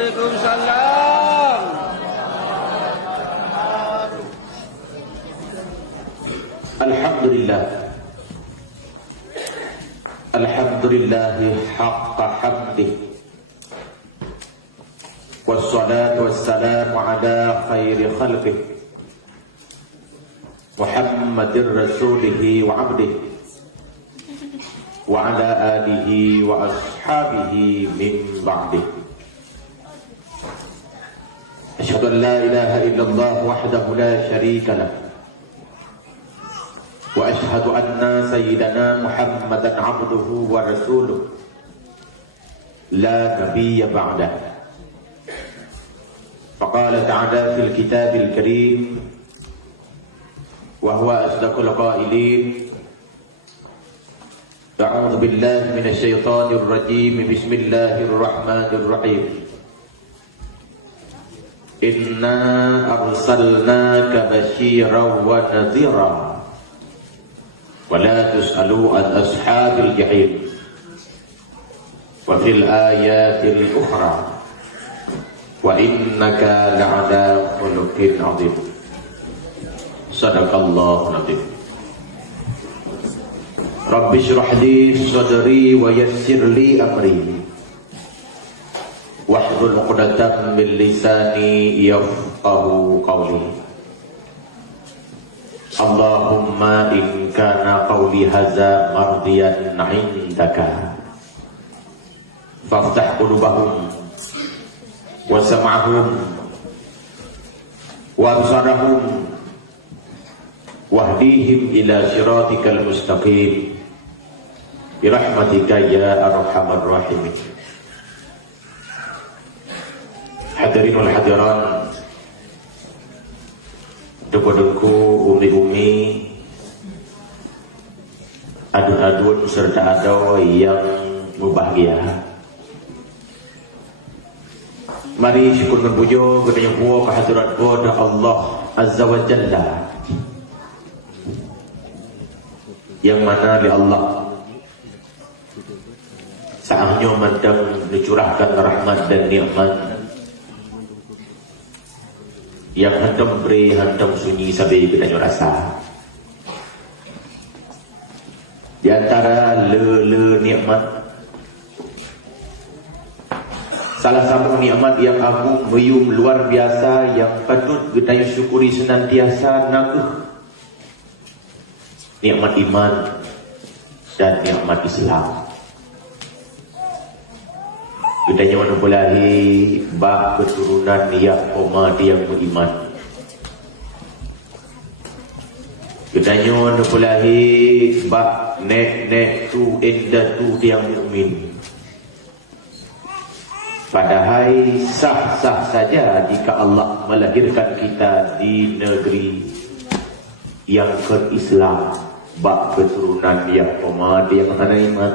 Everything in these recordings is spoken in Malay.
Waalaikumsalam. Alhamdulillah. Alhamdulillahi haqqa hamdih. Wassalatu wassalamu ala khairi khalqih Muhammadir rasulihi wa abdih wa ala alihi wa ashabihi min ba'dih. Asyhadu an la ilaha illallah wahdahu la syarika lah wa asyhadu anna sayyidana Muhammadan abduhu wa rasuluh la nabiyya ba'dah. Faqala ta'ala fil kitabil karim wa huwa asdaqul qailin. A'udzu billahi minasy syaithanir rajim. Bismillahirrahmanirrahim. Inna arsalnaka basyiran wa nadhira wa la tus'alu an ashabil jahim. Wa fil ayatil ukhra wa innaka la'ala khuluqin 'adzim. Sadaqallahu nabiyyu. Rabbi shrah li sadri wa yassir li amri wahlul 'uqdatam min lisani yafqahu qawli. Allahumma in kana qawli hadza mardiyan 'indaka faftah qulubahum wa sam'ahum wa absarahum wahdihim ila siratikal mustaqim birahmatika ya arhamar rahimin. Hadirin wal hadirat, dukun-dukun, umi-umi, adun-adun serta ado yang berbahagia. Mari syukur dan puja kepada Yang kehadirat kepada Allah Azza wa Jalla, yang mana di Allah saahnya mandang mencurahkan rahmat dan nikmat, yang hendak beri hendak sunyi sampai kita rasa. Di antara le nikmat, salah satu nikmat yang agung meyum luar biasa yang patut kita syukuri senantiasa nakuh, nikmat iman dan nikmat Islam. Kita nyawa bulahi bah keturunan yang koma yang beriman. Kita nyawa bulahi bah nek tu endah tu yang mukmin. Padahal sah-sah saja jika Allah melahirkan kita di negeri yang ke-Islam, bak keturunan yang umat yang hana iman.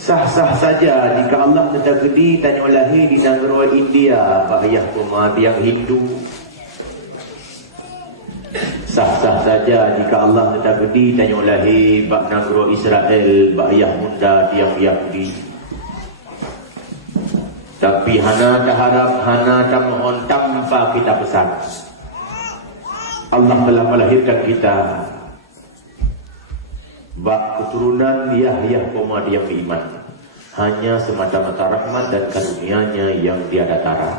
Sah-sah saja jika Allah mentakdir tanya lahir di negara India, bak ayah umat yang Hindu. Sah-sah saja jika Allah mentakdir tanya lahir bak negara Israel, bak ayah munda yang Yahudi. Tapi hana tak harap, hana tak mohon tanpa kita pesan. Allah telah melahirkan kita bak keturunan Yahya koma yang beriman, hanya semata-mata rahmat dan karunia-Nya yang tiada tara.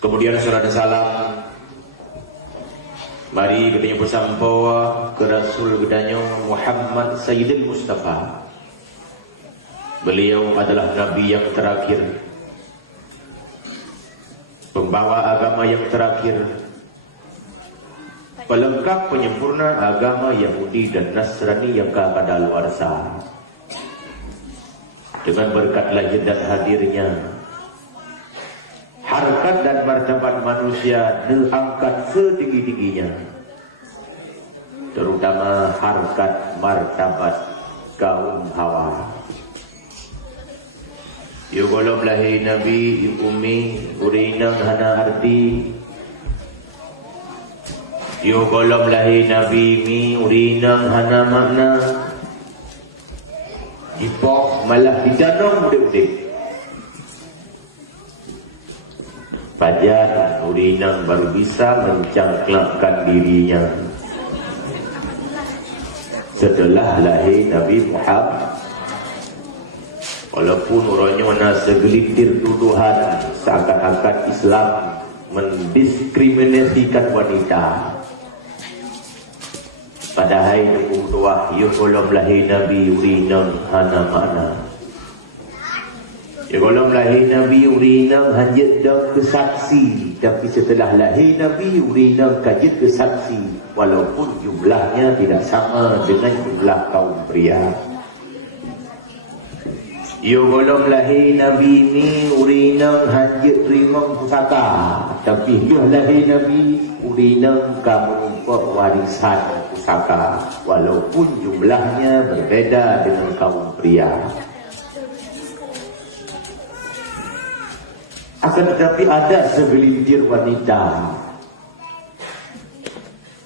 Kemudian salat dan salam mari kita bersampa ke Rasul gedanya Muhammad Sayyidil Mustafa. Beliau adalah Nabi yang terakhir, pembawa agama yang terakhir, pelengkap penyempurna agama Yahudi dan Nasrani yang kadaluarsa. Dengan berkat lahir dan hadirnya, harkat dan martabat manusia diangkat setinggi-tingginya, terutama harkat martabat kaum Hawa. Yo golom lahir Nabi Umi urinang hana arti. Yo golom lahir Nabi mi urinang hana makna. Ipok malah ditanam udik-udik. Fajar Urinang baru bisa mencangklakkan dirinya setelah lahir Nabi Muhammad. Walaupun orangnya mana segelintir tuduhan seakan-akan Islam mendiskriminasikan wanita. Padahal itu doa ya golong lahir Nabi Urinang hana makna. Ya golong lahir Nabi Urinang hanya dah kesaksi, tapi setelah lahir Nabi Urinang kajit kesaksi, walaupun jumlahnya tidak sama dengan jumlah kaum pria. Ya golong lahir Nabi ni Urinang hanya terima pusaka, tapi dia lahir Nabi Urinang kamu warisan pusaka, walaupun jumlahnya berbeda dengan kaum pria. Akan tetapi ada segelintir wanita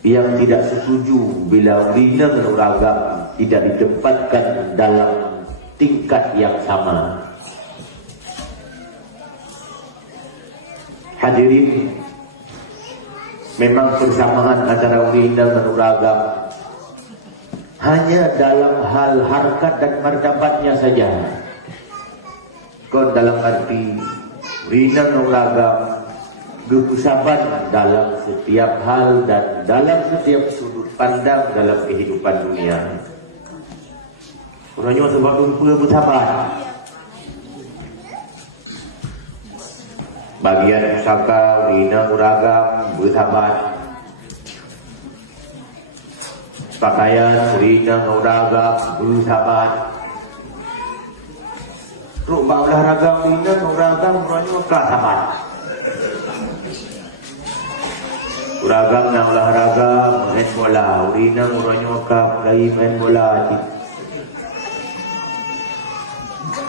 yang tidak setuju bila Urinang dan Uragam tidak ditempatkan dalam tingkat yang sama. Hadirin, memang persamaan antara Urinang dan Uragam hanya dalam hal harkat dan martabatnya saja. Kau dalam arti Urinang dan Uragam kepusaban dalam setiap hal dan dalam setiap sudut pandang dalam kehidupan dunia. Orangnya sebab lupa bersabar. Bagian pusaka Urinang Uragam bersabar. Pakaian Urinang Uragam bersabar. Ruk olahraga Urinang Uragam orangnya bersabar. Uragam nak olahraga main bola, Urinang orangnya mulai main bola.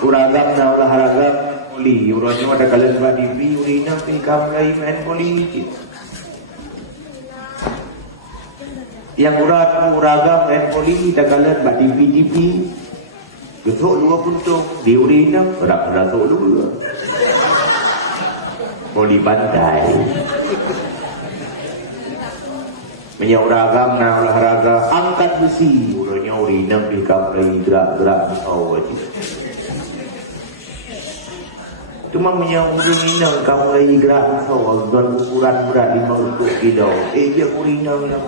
Uragam nak olahraga voli, orangnya ada kalian buat TV, Urinang tingkah mulai main voli. Yang uragam main voli, ada kalian buat TV. Getuk dua puntung, di Urinang berat-berat dulu. Voli bandai. Punya Uragam nak olahraga angkat besi, orangnya Urinang tingkah mulai gerak-gerak di bawah aja. Cuma punya Urinang kamu lagi gerak bawah dan ukuran berat 5 kilo. Dia Urinang lah.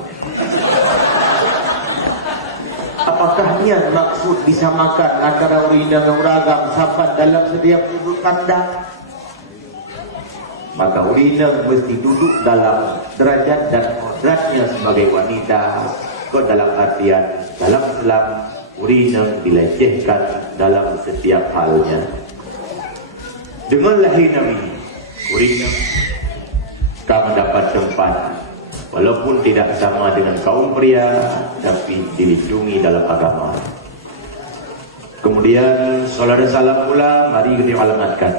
Apakah niat maksud disamakan antara Urinang dan Uragam sampai dalam setiap sudut pandang? Maka Urinang mesti duduk dalam derajat dan kodratnya sebagai wanita. Kau dalam artian dalam Islam Urinang dilecehkan dalam setiap halnya. Dengan lahir Nabi Urinang kau mendapat tempat, walaupun tidak sama dengan kaum pria, tapi dilindungi dalam agama. Kemudian salat dan salam pula mari kita alamatkan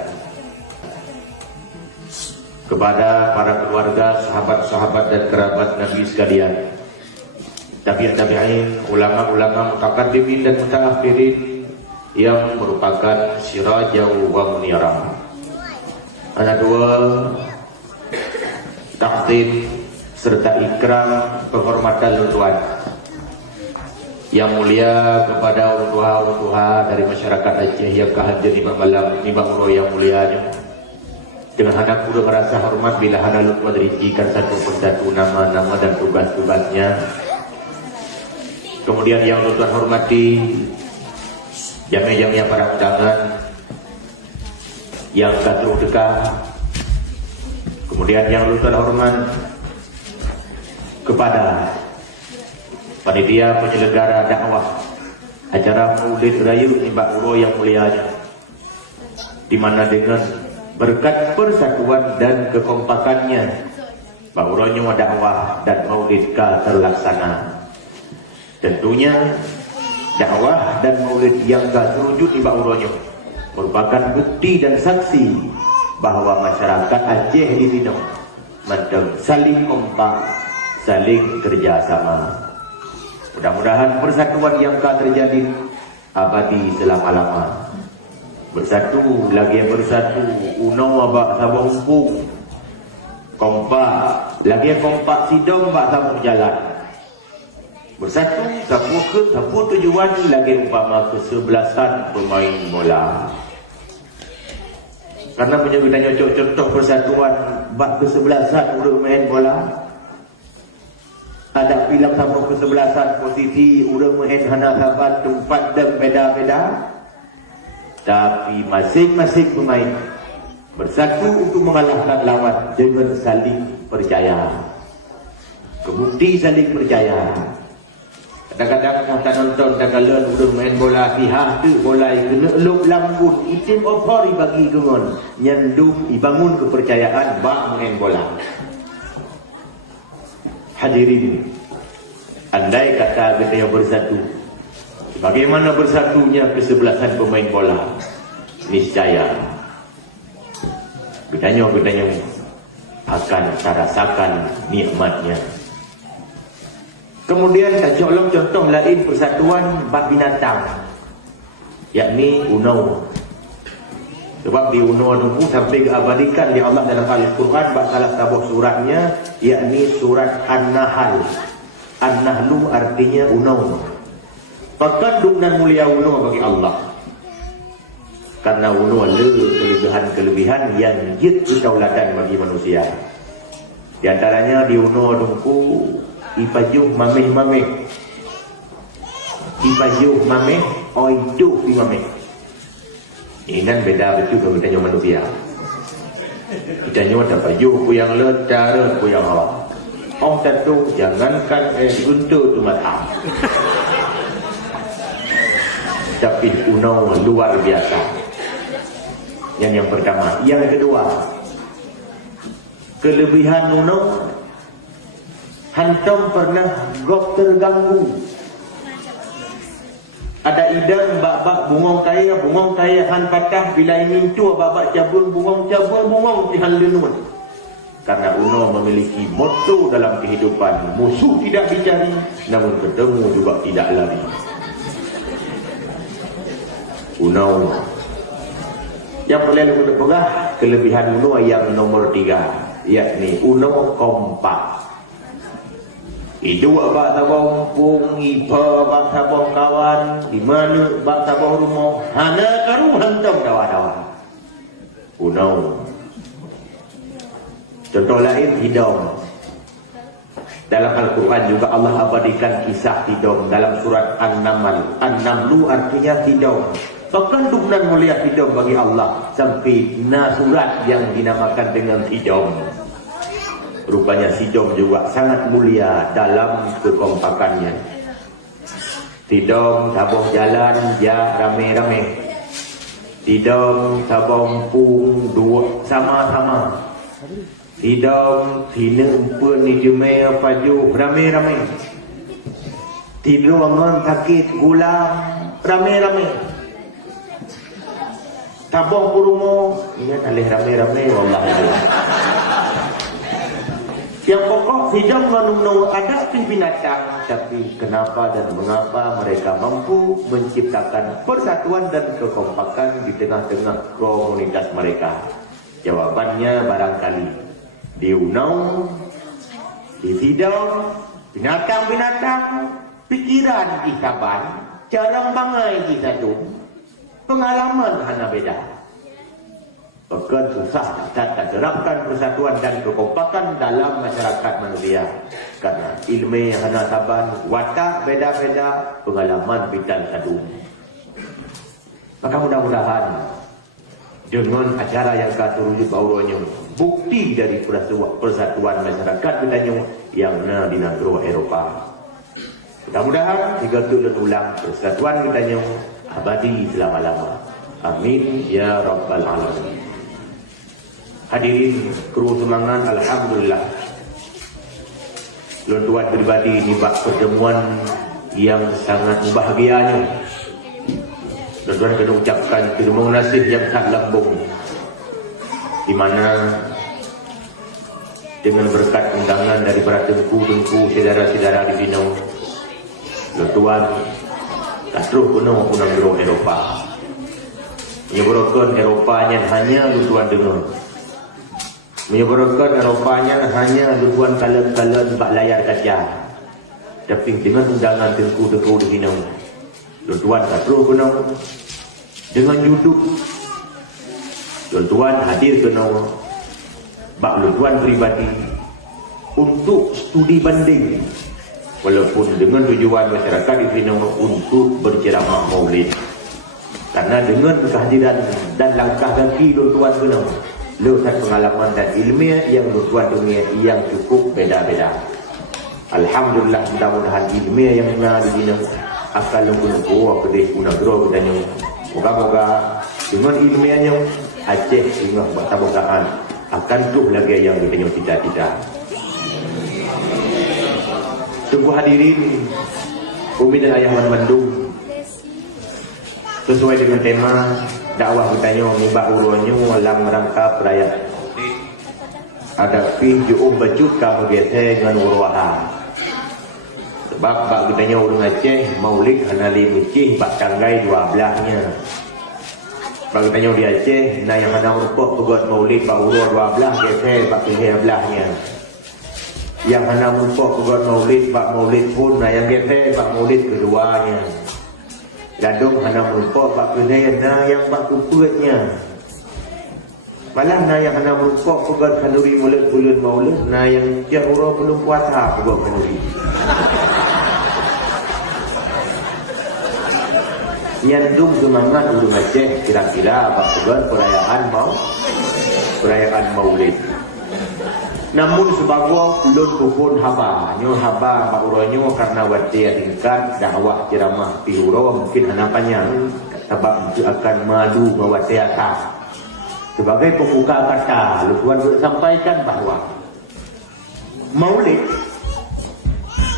kepada para keluarga, sahabat-sahabat dan kerabat Nabi sekalian, tabi'in, ulama-ulama mutaqaddimin dan mutaakhirin yang merupakan sirajau wa munirah. Ada dua takdim serta ikram penghormatan luntuan yang mulia kepada orang tua dari masyarakat Aceh yang kehadir di malam Nimang yang mulianya. Dengan anak kuda merasa hormat bila hana luntuan rincikan satu persatu nama-nama dan tugas-tugasnya. Kemudian yang luntuan hormati jami-jami para undangan yang katruk dekat. Kemudian yang luntuan hormat kepada panitia penyelenggara dakwah acara Maulid Raya Mbak Uro yang mulianya, di mana dengan berkat persatuan dan kekompakannya Mbak Uronya dakwah dan Maulid terlaksana. Tentunya dakwah dan Maulid yang terwujud di Mbak Uronya merupakan bukti dan saksi bahwa masyarakat Aceh di sini saling kompak, saling kerjasama. Mudah-mudahan persatuan yang terjadi abadi selama-lama. Bersatu, lagi yang bersatu, uno abak sabah umpung, kompak, lagi yang kompak sidong bak sabah jalan. Bersatu, sapu tujuan, lagi umpama kesebelasan pemain bola. Karena punya kita nyocok contoh persatuan bak kesebelasan udah main bola. Ada film sama kesebelasan posisi udah main hana sahabat tempat dan beda-beda. Tapi masing-masing pemain bersatu untuk mengalahkan lawan dengan saling percaya. Kebukti saling percaya. Kadang-kadang kita nonton kadang-kadang udah main bola pihak tu bola kena elok lambun itim opori bagi gengon nyandung dibangun kepercayaan bak main bola. Hadirin, andai kata kita yang bersatu, bagaimana bersatunya kesebelasan pemain bola? Niscaya kita akan rasakan nikmatnya. Kemudian kita colok contoh lain persatuan bak binatang, yakni unau. Sebab di unau itu sampai diabadikan di Allah dalam Al-Quran bak salah satu suratnya, yakni surat An-Nahl. An-Nahlu artinya unau. Terkandung dan mulia unau bagi Allah. Karena unau ada kelebihan-kelebihan yang jadi tauladan bagi manusia. Di antaranya di unau itu ipajuh mameh-mameh. Ipajuh mameh, oiduh di mameh. Ini kan beda betul kalau kita manusia. Kita ada pajuh yang letar, yang awak. Orang satu, jangankan untuk tu mata. Tapi unau luar biasa. Yang pertama. Yang kedua, kelebihan unau, hantam pernah gok terganggu. Ada idang bak-bak bungong kaya han patah bila ingin tu bak-bak cabul bungong tihan lenun. Karena uno memiliki motto dalam kehidupan, musuh tidak dicari, namun ketemu juga tidak lari. Uno yang boleh lebih pegah, kelebihan uno yang nomor 3, yakni uno kompak. Itu bak tabung pung, ipa bak tabung kawan, di mana bak tabung rumah, hana karu hantam dawa-dawa. Unau. Contoh lain, hidung. Dalam Al-Quran juga Allah abadikan kisah hidung dalam surat An-Naml. An-Namlu artinya hidung. Terkandung dan mulia hidung bagi Allah sampai surat yang dinamakan dengan hidung. Rupanya hidung juga sangat mulia dalam kekompakannya. Hidung tabung jalan ya rame-rame. Hidung tabung pung dua sama-sama. Hidung tina empun ni jemai paju rame-rame. Tidungan sakit gulam rame-rame. Tabung purumo ingat alih rame-rame wallahi. Yang pokok hidung menunggu ada binatang, tapi kenapa dan mengapa mereka mampu menciptakan persatuan dan kekompakan di tengah-tengah komunitas mereka? Jawabannya barangkali di unau, di hidung, binatang-binatang, pikiran isaban, jarang bangai isadu, pengalaman hana beda. Bahkan susah kita terapkan persatuan dan kekompakan dalam masyarakat manusia. Karena ilmu yang hana saban, watak beda-beda, pengalaman bidang sadu. Maka mudah-mudahan dengan acara yang katurujuk auranya, bukti dari persatuan masyarakat bidang yang ada di negara Eropah. Mudah-mudahan jika turun ulang persatuan bidang abadi selama-lama. Amin ya rabbal alamin. Hadirin kru semangat, alhamdulillah. Tuan pribadi ini bak pertemuan yang sangat bahagianya. Tuan kena ucapkan terima kasih yang sangat lambung, di mana dengan berkat undangan dari para tengku-tengku saudara-saudara di sini, Tuan terus penuh guru Eropah. Menyebutkan Eropanya hanya tuan dengar. Menyebutkan Eropanya hanya tuan kalen-kalen bak layar kaca. Tapi dengan undangan tengku-tengku di sini, tuan tak terus penuh dengan duduk. Tuan hadir ke nama bak tuan pribadi untuk studi banding. Walaupun dengan tujuan masyarakat di sini untuk berceramah maulid. Karena dengan kehadiran dan langkah kaki tuan kena lekat pengalaman dan ilmiah yang tuan dunia yang cukup beda-beda. Alhamdulillah, mudah-mudahan ilmiah yang kena di sini akan lengku-lengku apa deh guna gero katanya. Moga-moga dengan ilmiahnya Aceh sehingga bertabakaan akan tuh lagi yang katanya cita-cita. Tunggu hadirin Umi dan Ayah Mandung, sesuai dengan tema dakwah bertanya mubah urunya dalam rangka perayaan ada fi ju'um bacut kamu biasa dengan uruha. Sebab bak bertanya urung Aceh maulid hanali mucih bak tanggai 12-nya. Bak bertanya di Aceh na yang hana urupok pegot maulid bak uruh 12 biasa bak 13-nya. Yang hana urupok pegot maulid bak maulid pun na yang biasa bak maulid keduanya. Gadung hana merupok bak kenaian na yang bak kupetnya. Malah na yang hana merupok pegat kanuri mulut bulan maulid. Na yang tiap orang belum puasa pegat kanuri. Nyandung semangat urung Aceh kira-kira bak pegat perayaan maulid. Namun sebagai ulun pun haba, nyo haba bak uronyo karena watia tingkat dakwah ceramah pihuro mungkin hanapannya sebab akan madu mawatiata. Sebagai pembuka kata, Tuan sampaikan bahawa maulid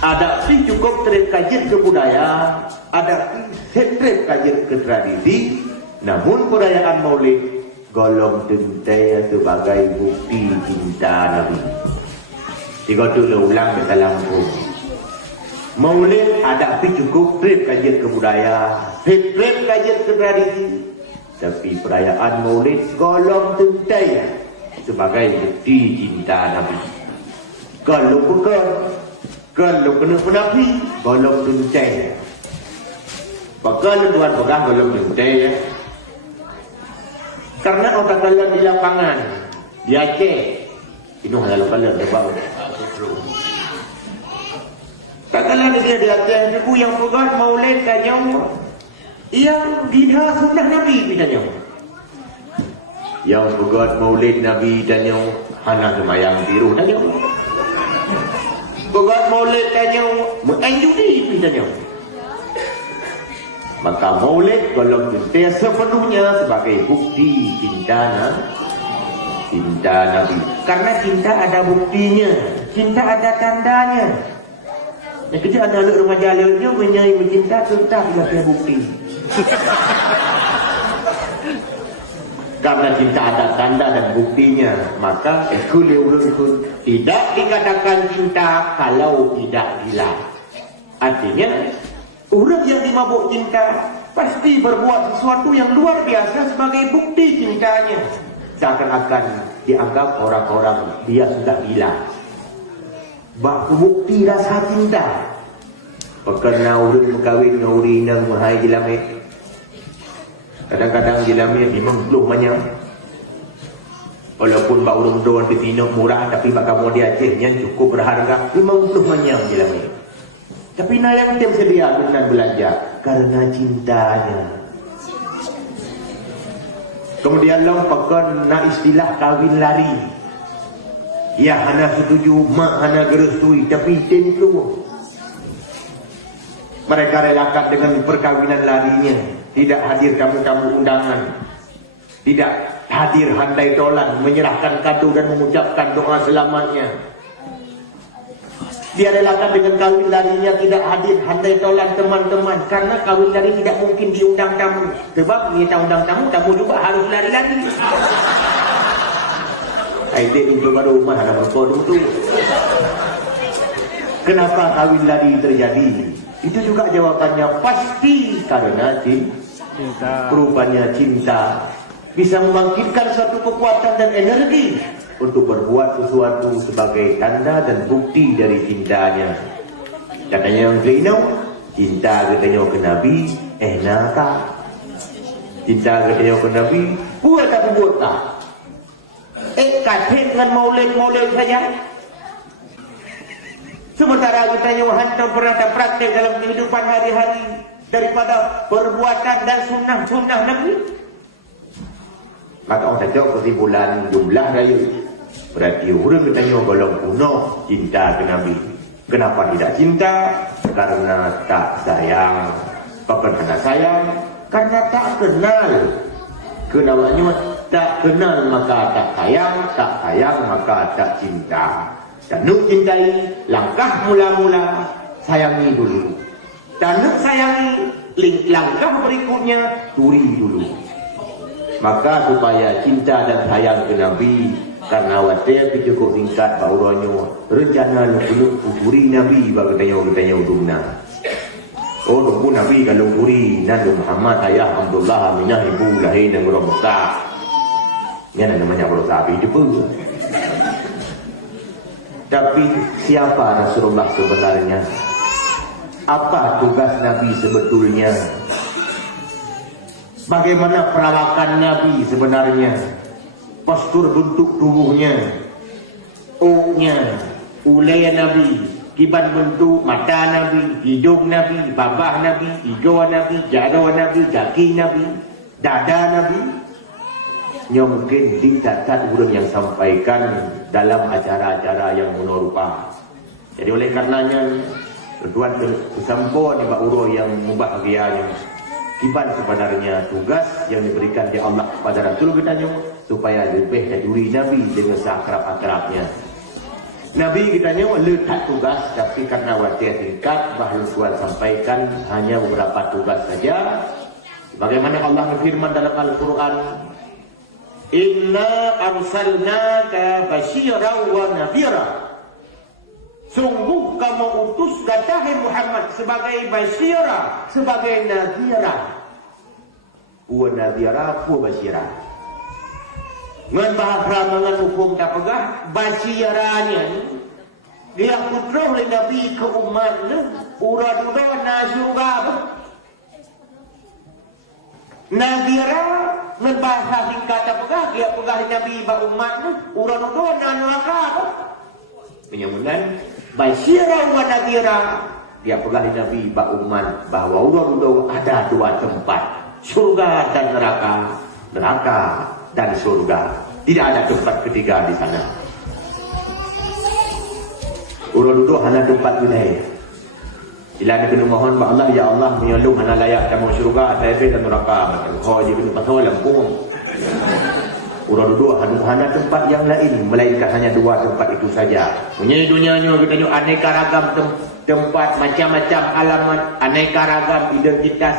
ada si cukup terkait ke budaya, ada si terkait ke tradisi, namun perayaan maulid golong tentai sebagai bukti cinta Nabi. Jika tu ulang dalam buku. Maulid ada tapi cukup trip kajian ke budaya, trip kajian ke tradisi. Tapi perayaan maulid golong tentai sebagai bukti cinta Nabi. Kalau bukan, kalau kena penapi, golong tentai. Bakal tuan pegang golong tentai ya. Karena orang kalian di lapangan di Aceh itu halal kalian terbang. Katalah dia di Aceh itu yang pegat maulid tanya yang gina sunnah Nabi tanya. Yang pegat maulid Nabi tanya hana semayang biru tanya. Pegat maulid tanya menganjuri tanya. Maka maulid kalau kita sepenuhnya sebagai bukti cinta Nabi. Karena cinta ada buktinya, cinta ada tandanya. Yang kecil ada anak remaja lainnya menyai mencinta serta tidak bukti. Karena cinta ada tanda dan buktinya, maka tidak dikatakan cinta kalau tidak gila. Artinya orang yang dimabuk cinta pasti berbuat sesuatu yang luar biasa sebagai bukti cintanya. Seakan-akan dianggap orang-orang dia sudah gila. Bak bukti rasa cinta. Pekena urut berkahwin dengan urinang mahai jilamit. Kadang-kadang jilamit memang belum banyak. Walaupun bak urut doan betina murah, tapi bak kamu di Aceh yang cukup berharga, memang belum banyak jilamit. Tapi yang dia sedia dengan belanja karena cintanya. Kemudian lompakan nak istilah kawin lari. Ya hana setuju, mak hana gerestui, tapi tentu mereka relakan dengan perkawinan larinya. Tidak hadir tamu-tamu undangan, tidak hadir handai tolan, menyerahkan kado dan mengucapkan doa selamatnya. Dia relakan dengan kawin larinya, tidak hadir handai tolan teman-teman, karena kawin lari tidak mungkin diundang tamu. Sebab kita undang tamu, tamu juga harus lari-lari. Aidit untuk baru rumah ada berkodu tu. Kenapa kawin lari terjadi? Itu juga jawabannya pasti karena cinta. Rupanya cinta bisa membangkitkan suatu kekuatan dan energi untuk berbuat sesuatu sebagai tanda dan bukti dari cintanya. Katanya yang kelino, cinta katanya ke Nabi, naka. Cinta katanya ke Nabi, buat tak buat tak. Kaget dengan maulid saja. Sementara katanya hantar pernah praktek dalam kehidupan hari-hari daripada perbuatan dan sunnah Nabi. Maka orang tahu kesimpulan jumlah raya. Berarti orang bertanya golong kuno cinta ke Nabi. Kenapa tidak cinta? Karena tak sayang. Bukan karena sayang, karena tak kenal. Kenawanya tak kenal maka tak sayang maka tak cinta. Dan nuk cintai, langkah mula-mula sayangi dulu. Dan nuk sayangi, langkah berikutnya turi dulu. Maka supaya cinta dan sayang ke Nabi, karena wadah cukup singkat baurannya, rencana nuk turi Nabi berkatanya udumna. Oh nunggu Nabi kalau turi Nabi Muhammad ayah Abdullah Aminah ibu lahir dan Musa. Ini namanya Musa itu pun. Tapi siapa Rasulullah sebenarnya? Apa tugas Nabi sebetulnya? Bagaimana perawakan Nabi sebenarnya? Postur bentuk tubuhnya, uknya, ulai Nabi, kiban bentuk mata Nabi, hidung Nabi, babah Nabi, hijau Nabi, jaro Nabi, kaki Nabi, dada Nabi. Yang mungkin tidak orang yang sampaikan dalam acara-acara yang menorpa. Jadi oleh karenanya tuan kesampo ni Pak Uro yang membahagianya. Kiban sebenarnya tugas yang diberikan oleh Allah kepada Rasul kita supaya lebih duri Nabi dengan seakrab-akrabnya. Nabi kita letak tugas, tapi karena waktu singkat bahawa tuan sampaikan hanya beberapa tugas saja. Bagaimana Allah berfirman dalam Al-Quran, Inna arsalnaka basyiran wa nadhira. Sungguh kamu utus kata Muhammad sebagai basyira, sebagai nadhira. Wa nadhira, wa basyira. Ngan bahasa dengan hukum tak pegah, basyiranya dia putra oleh Nabi ke umatnya, urad-urad na syurga. Nadhira ngan bahasa singkat tak pegah, dia pegah Nabi ba umatnya, urad-urad na neraka. Menyamunan basyira wa nadhira, dia pegah Nabi ba umat bahwa urad-urad ada dua tempat, surga dan neraka, neraka dan surga. Tidak ada tempat ketiga di sana. Urut-urut hanya tempat wilayah. Bila dia kena mohon kepada Allah, ya Allah menyelum hanya layak kamu surga, saya dan neraka. Oh, dia kena pasal lempung. Urut-urut hanya tempat yang lain, melainkan hanya dua tempat itu saja. Punya dunianya kita aneka ragam tempat, macam-macam alamat, aneka ragam identitas.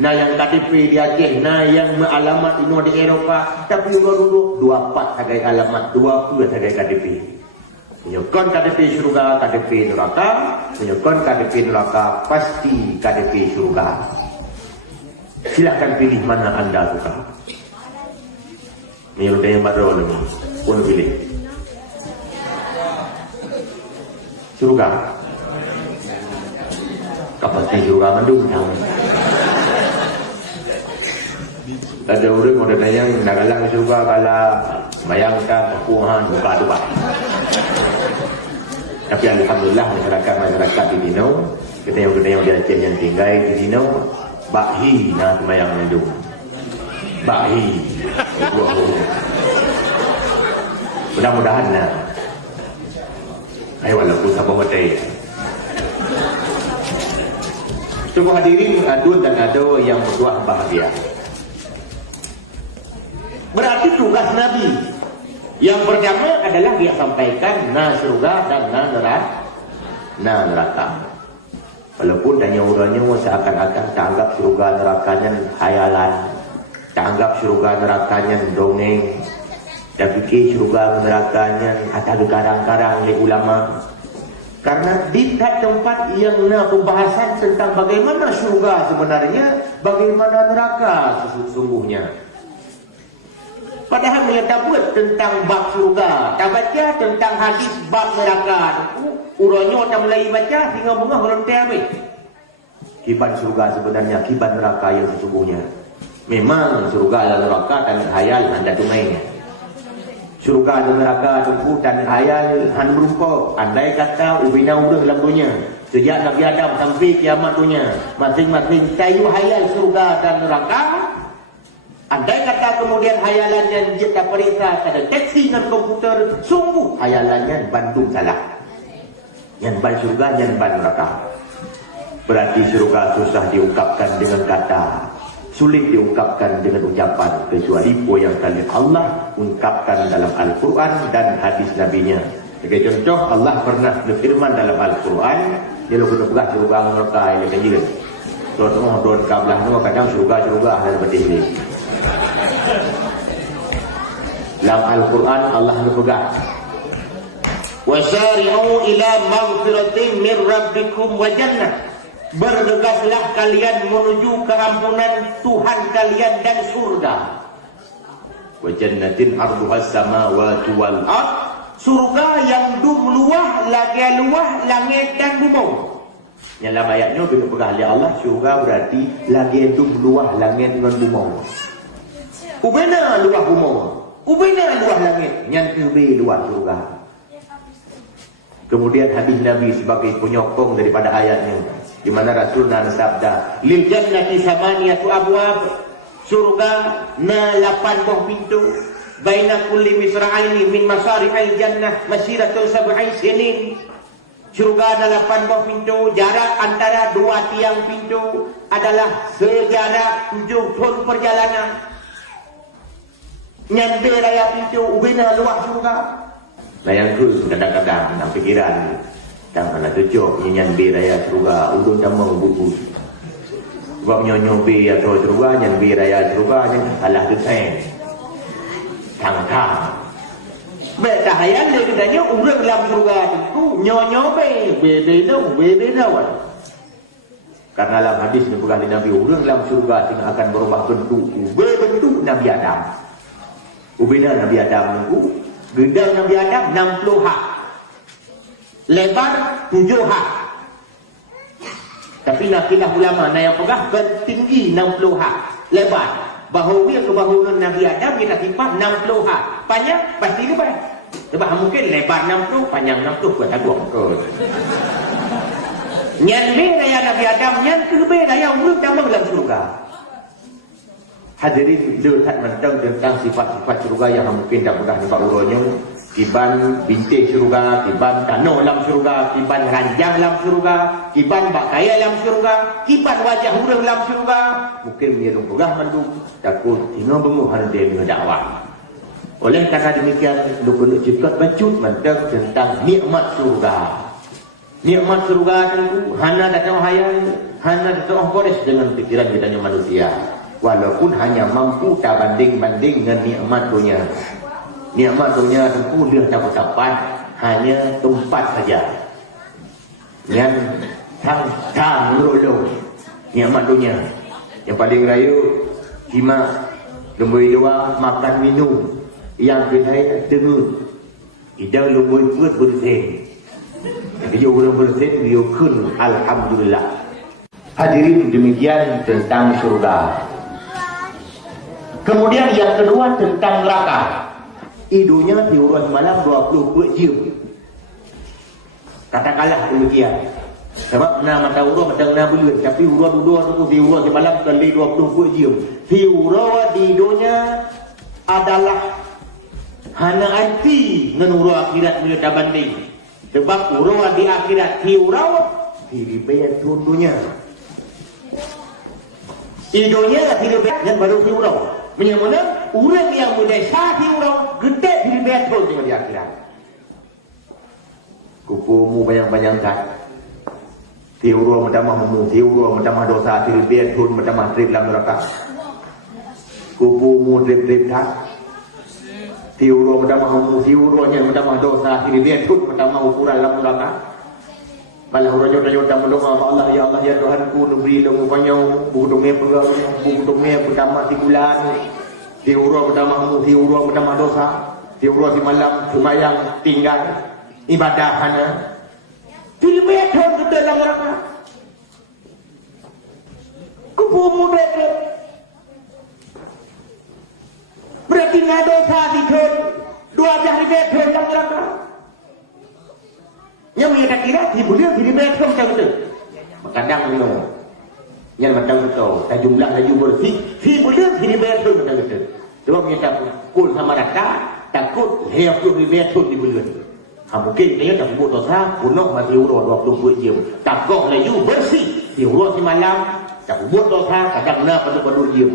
Nah yang KTP di Aceh, nah yang alamat ini di Eropah. Tapi dulu 24 sebagai alamat, 20 sebagai KTP. Menyokong KTP surga, KTP neraka. Menyokong KTP neraka, pasti KTP surga. Silakan pilih mana anda suka. Ini udah yang baru lagi, pun pilih. Surga. Kapasnya surga mendung. Ada orang yang tanya nak galang surga kalau bayangkan puhan buka dua. Tapi alhamdulillah masyarakat di Dino, kita yang di Aceh yang tinggal di Dino, bahi nak bayang mendung. Bahi. Mudah-mudahan lah. Ayo walaupun sabah matai. Semua hadirin ada dan ada yang berdoa bahagia. Berarti tugas Nabi yang pertama adalah dia sampaikan na surga dan na neraka. Walaupun tanya orangnya seakan-akan tak anggap surga nerakanya khayalan, tak anggap surga nerakanya dongeng, tak fikir surga nerakanya ada karang-karang oleh ulama. Karena di tempat yang pembahasan tentang bagaimana syurga sebenarnya, bagaimana neraka sesungguhnya. Padahal dia tak buat tentang bab syurga, tak baca tentang hadis bab neraka. Uronyo tak mulai baca, tinggal bunga berontai habis. Kiban syurga sebenarnya, kiban neraka yang sesungguhnya. Memang syurga dan neraka dan khayal anda tunainya. Syurga dan neraka tempuh dan khayal han berupa. Andai kata ubina urang dalam dunia, sejak Nabi Adam sampai kiamat dunia, masing-masing tayu khayal syurga dan neraka. Andai kata kemudian khayalannya dia tak periksa, tak deteksi dengan komputer, sungguh khayalannya bandung salah. Yang ban syurga, yang ban neraka. Berarti syurga susah diungkapkan dengan kata, sulit diungkapkan dengan ucapan, kecuali apa yang kalian Allah ungkapkan dalam Al-Quran dan hadis Nabi-Nya. Sebagai contoh, Allah pernah berfirman dalam Al-Quran, dia lalu kena syurga neraka ini kejil. Tuan-tuan don kablah ni kadang syurga dan berdiri. Dalam Al-Quran Allah berpegang, wasari'u ila maghfiratin min rabbikum wa jannah. Bergegaslah kalian menuju keampunan Tuhan kalian dan surga. Wa jannatin arduhas samawati wal ard. Surga yang luah langit dan bumi. Yang dalam ayatnya bila pegang oleh Allah, surga berarti lagi luah langit dan bumi. Ubena luah bumi, ubena luah langit, yang lebih luah surga. Kemudian hadis Nabi sebagai penyokong daripada ayatnya, di mana Rasulullah sabda, lil jannati samaniyatu abwab. Surga na 8 buah pintu. Baina kulli misra'aini min masari'il jannah masiratu 7 sinin. Surga na 8 buah pintu. Jarak antara 2 tiang pintu adalah sejarak 7 tahun perjalanan. Nyampe raya pintu ubina luah surga. Nah yang tu kadang-kadang dalam fikiran, dan mana tujuh nyanyian bi raya surga udun dan buku. Sebab nyonyo bi atau surga nyan bi raya surga nyan salah tu sen. Tang-tang. Beta hayal dia katanya urang dalam surga tu nyonyo bebe dah. Karena dalam hadis ni bukan Nabi, urang dalam surga tidak akan berubah bentuk. Bentuk Nabi Adam. Ubina Nabi Adam tu, gedang Nabi Adam 60 hak. Lebar 7 hak. Tapi nakilah ulama yang pegang tinggi 60 hak. Lebar. Bahu dia ke bahu Nabi Adam kita tipas 60 hak. Panjang pasti lebar. Sebab mungkin lebar 60, panjang 60 buat agung ke. Nyan be raya Nabi Adam, nyan ke be raya urut damang dalam surga. Hadirin lihat mentang tentang sifat-sifat surga yang mungkin tak pernah nampak urutnya. Kiban bintik surga, kiban tanah dalam surga, kiban ranjang dalam surga, kiban bakaya dalam surga, kiban wajah urang dalam surga. Mungkin dia pegah manduk, takut tinggal benguhan dia mendakwah. Oleh karena demikian, lu perlu cepat bacut mentang tentang nikmat surga. Nikmat surga tentu hana datang hayal, hana datang kores dengan pikiran kita manusia. Walaupun hanya mampu tak banding-banding dengan nikmat dunia. Nikmat dunia tentu dia dapat hanya tempat saja. Yang tang lolo. Nikmat dunia. Yang paling raya hima lembui dua makan minum. Yang kedua tengu. Idang lembui perut bersih. Dia orang bersih dia kun alhamdulillah. Hadirin demikian tentang surga. Kemudian yang kedua tentang neraka. Idunya diurus malam 24 jam. Katakanlah demikian. Sebab nak mata urus macam nak bulan, tapi urus tu diurus malam kali 24 jam. Diurus di dunia adalah hana anti dengan urus akhirat bila tak banding. Sebab urus di akhirat diurus dibayar dunia. Idunya dibayar yang baru diurus. Menyamuna orang yang berdesa diurang gede di betul dengan di akhirat. Kupumu banyak-banyakkan. Diurang menambah diurang menambah dosa di betul menambah trip dalam neraka. Kupumu trip tak. Diurang menambah diurangnya menambah dosa di betul menambah ukuran dalam neraka. Malah raja-raja tak mendoa Allah, ya Allah ya Tuhanku, beri dong konyong, budungnya pertama 3 bulan, diurus pertama diurus pertama dosa, diurus di malam semayang tinggal ibadah hana. Filmet ke dalam neraka. Kubu muda ke. Berarti nggak dosa di thun, 2 jari betul dalam neraka. Yang mereka kira hiburan di betul macam tu. Kadang no. Yang macam tu, tak jumlah laju bersih, hiburan di betul macam tu. Sebab kita takut sama raka, takut hiburan di betul di bulan. Mungkin dia tak buat dosa, bunuh mati urus 24 jam. Takut laju bersih, diurus di malam, tak buat dosa, kadang nak pada jam.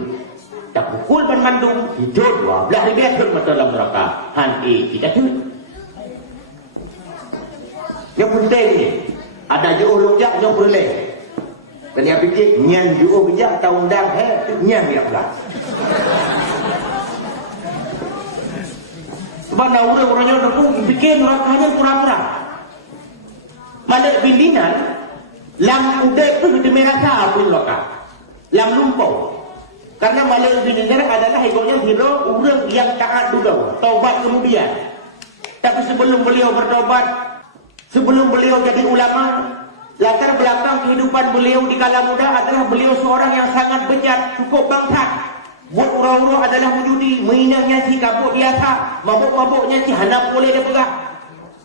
Tak pukul ban mandung, hidup 12 betul dalam neraka. Hanti kita tu. Yang penting ni, ada juruh lojak yang boleh. Dan yang fikir, nyan juruh bijak, tahun undang, nyan dia pula. Sebab nak orang-orangnya tu fikir nerakanya kurang-kurang. Malik bin Dinar, lam udah tu kita merasa apa neraka. Lam lumpau. Karena Malik bin Dinar adalah egonya hero orang yang taat dulu, taubat kemudian. Tapi sebelum beliau bertaubat, sebelum beliau jadi ulama, latar belakang kehidupan beliau di kala muda adalah beliau seorang yang sangat bejat, cukup bangsat. Buat orang-orang adalah menjudi, mainannya si kabut biasa, mabuk-mabuknya si hanap boleh dia pegang.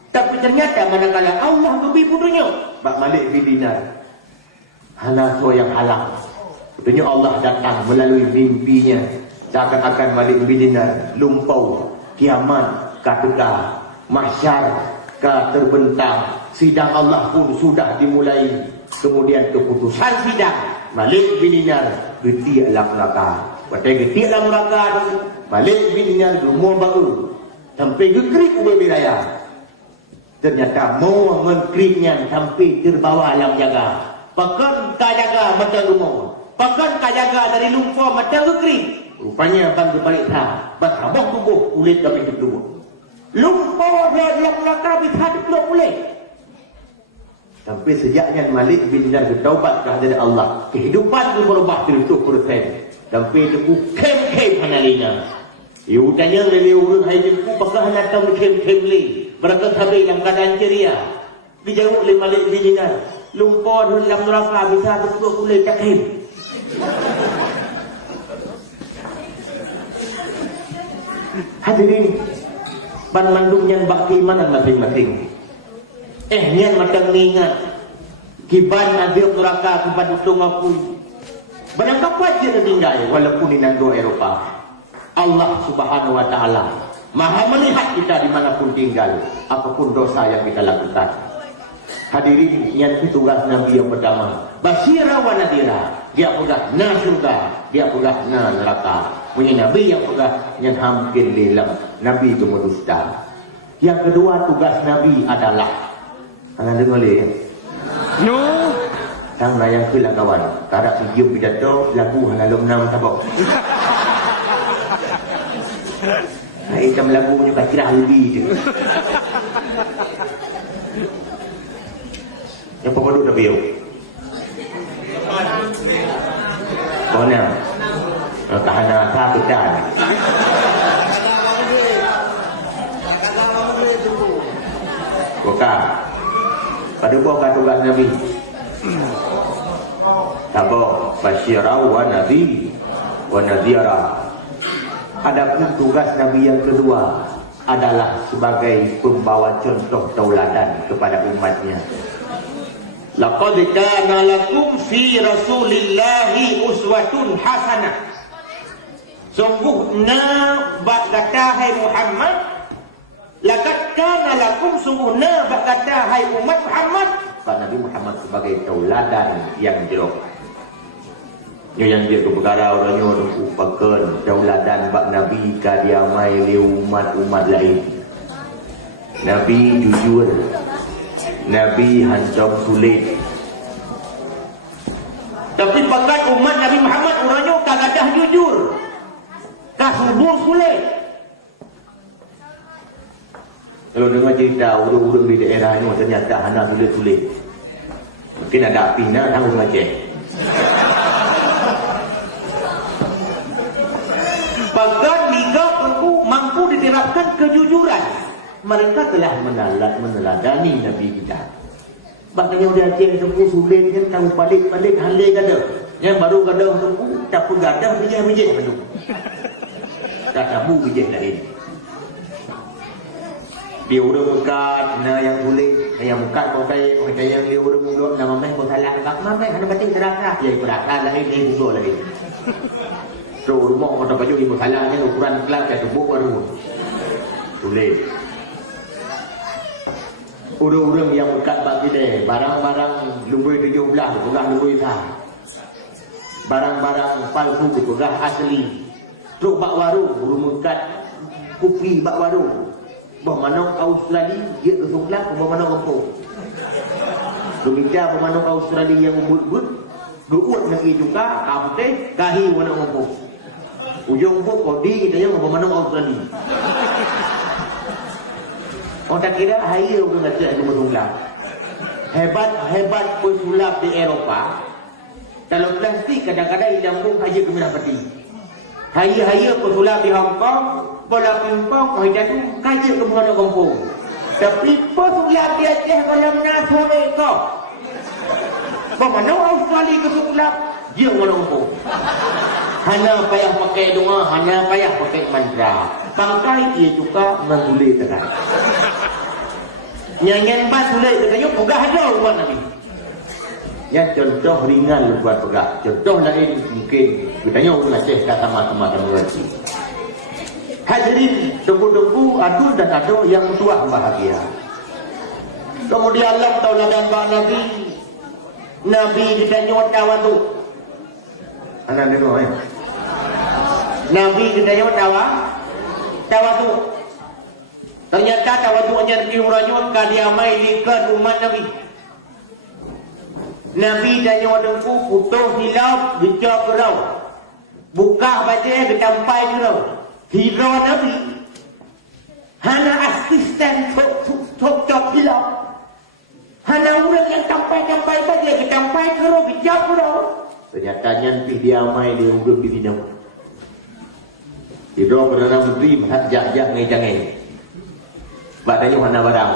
Tapi ternyata manakala Allah lebih putunya, Pak Malik bin Dinar, hanaswa yang halang. Putunya Allah datang melalui mimpinya, seakan-akan Malik bin Dinar lumpau, kiamat, kata mahsyar, terbentang, sidang Allah pun sudah dimulai. Kemudian keputusan sidang, Malik bin Dinar geti alam neraka. Pada geti alam neraka tu, Malik bin Dinar rumah baru sampai gekrik ubi raya. Ternyata mau mengeriknya sampai terbawa alam jaga. Pakan kajaga macam rumah, pakan kajaga dari lumpur macam gekrik. Rupanya akan berbalik tak, berhabah tubuh kulit kami hidup. Lumpur dia dalam neraka bisa hidup boleh. Sampai sejaknya Malik bin Dinar bertaubat kepada Allah, kehidupan itu berubah 100%. Sampai tepu kem-kem hanalina. Iu tanya lele urang hai tepu pakah hanatang kem-kem le. Berkat habis dalam keadaan ceria. Dijawab oleh Malik bin Dinar, lumpur dalam neraka bisa hidup boleh tak kem. Hadirin, ban mandung yang bakti mana masing-masing. Nyan macam ingat kiban adil neraka kepada tung aku. Barang apa je dia tinggal walaupun di negara Eropah. Allah Subhanahu wa taala Maha melihat kita dimanapun tinggal, apapun dosa yang kita lakukan. Hadirin, yang tugas Nabi yang pertama, Basyira wa Nadira. Dia pegah na surga, dia pegah na neraka. Punya Nabi yang pegah yang hampir lelang, Nabi itu mendusta. Yang kedua tugas Nabi adalah, anda dengar boleh ya? No. Sang layang ke lah kawan, tak ada sejum pidato, lagu halalum 6 tabok. Nah, macam lagu juga kira lebih je. Yang pemodok dah biar. Mana? Kahana satu dan. Buka. Pada buah tugas Nabi. Tabah Basyira wa Nabi wa Nadira. Adapun tugas Nabi yang kedua adalah sebagai pembawa contoh tauladan kepada umatnya. Laqad kana lakum fi Rasulillahi uswatun hasanah. Sungguhnya bak kata hai Muhammad, laqad kana lakum sungguhnya bak kata hai umat Muhammad, Nabi Muhammad sebagai tauladan yang jerok. Yang dia ke perkara orangnya upakan tauladan bak Nabi kadiamai li umat-umat lain. Nabi jujur, Nabi hancur sulit. Tapi pakat umat Nabi Muhammad orangnya kagadah jujur, kasubur sulit. Kalau dengar cerita urang-urang di daerah ini ternyata hana sulit-sulit. Mungkin ada pina tanggung Aceh. Bahkan Liga Tengku mampu diterapkan kejujuran. Mereka telah meneladani Nabi kita. Maknanya udah Aceh Tengku sulit kan tahu balik-balik halai kada. Yang baru kada Tengku tak pun gadah bijih-bijih betul. Tak tabu bijih lain. Dia udah mekat, nah yang boleh, yang mekat kau kaya yang dia udah mulut, nama meh kau salah, bak mameh, anda penting terasa, ya terasa lahir ni buku lagi. So rumah kau tak baju di masalahnya ukuran kelas kayak tubuh baru, boleh. Udah yang mekat bagi deh, barang-barang lumbui 17, bukan lumbui sah. Barang-barang palsu, bukan asli. Truk bak warung, burung mekat, kupi bak warung. Bermanung Australia, dia kesunglah bermanung Kampung. Demikian bermanung Australia yang umbut-umbut, duut nak juga, kapte, kahi warna Kampung. Ujung pun kodi kita yang bermanung Australia. Orang tak kira haya orang kata itu bersulap. Hebat bersulap di Eropah. Kalau plastik kadang-kadang dicampur haya ke merah peti. Haya bersulap di Hong Kong. Bola pimpong kau jatuh kaji ke mana kampung. Tapi pesulap di Aceh kalau menasore kau. Bagaimana Australia ke sulap dia mana kampung. Hanya payah pakai doa, hanya payah pakai mantra. Pangkai dia juga mengulit terang. Nyanyian bas sulit katanya pegah ada buat Nabi. Ya contoh ringan buat pegah. Contoh lain mungkin katanya orang Aceh kata mata-mata mengerti. Hadirin, debu-debu adu dan adu yang tua bahagia. Kemudian Allah tauladan Nabi. Nabi ditanya tawadu. Anda dengar ya? Nabi ditanya tawadu. Ternyata tawadu hanya diuranya kadiamai di umat Nabi. Nabi tanya dengku putus hilap bijak kerau. Buka baca ketampai kerau. Hero Nabi hana asisten tok hilap. Hana orang yang tampai-tampai saja ke tampai kerau bijak kerau. Ternyata nyanti dia mai dia urut di sini. Hero Perdana Menteri mahat jak-jak ngai-ngai. Badanya hana barang.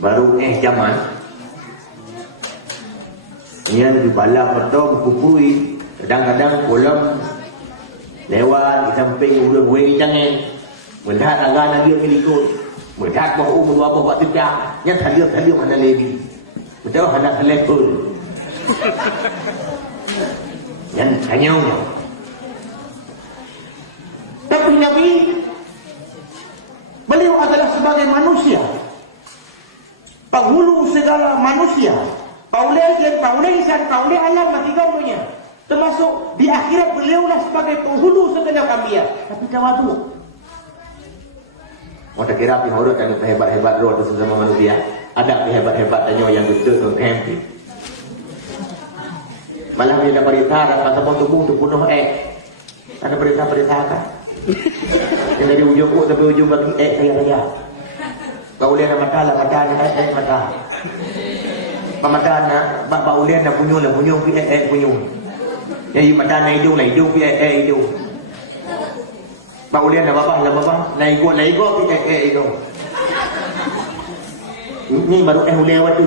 Baru zaman yang di bala petong kupui kadang-kadang kolam lewat di samping urang wei jangan melihat agama dia milikut melihat bahu apa buat tidak yang talian mana lagi betul ada telepon yang tanya tapi Nabi beliau adalah sebagai manusia penghulu segala manusia paulai insan paulai alam mati kamunya. Termasuk di akhirat beliaulah sebagai penghulu segenap anbiya. Tapi tawadu. Mau tak kira api horor dan hebat-hebat roh itu sesama manusia. Ada api hebat-hebat tanya yang betul untuk hempi. Malah dia dapat berita dan pasal tubuh untuk bunuh Ada berita-berita apa? Yang dari ujung sampai ujung bagi saya. Kau lihat mata mata. Pamata na bau lihat na punyung punyung. Jadi mata na hidung hidung. Bau lihat na bapa naik gua hidung. Ini baru lewat tu.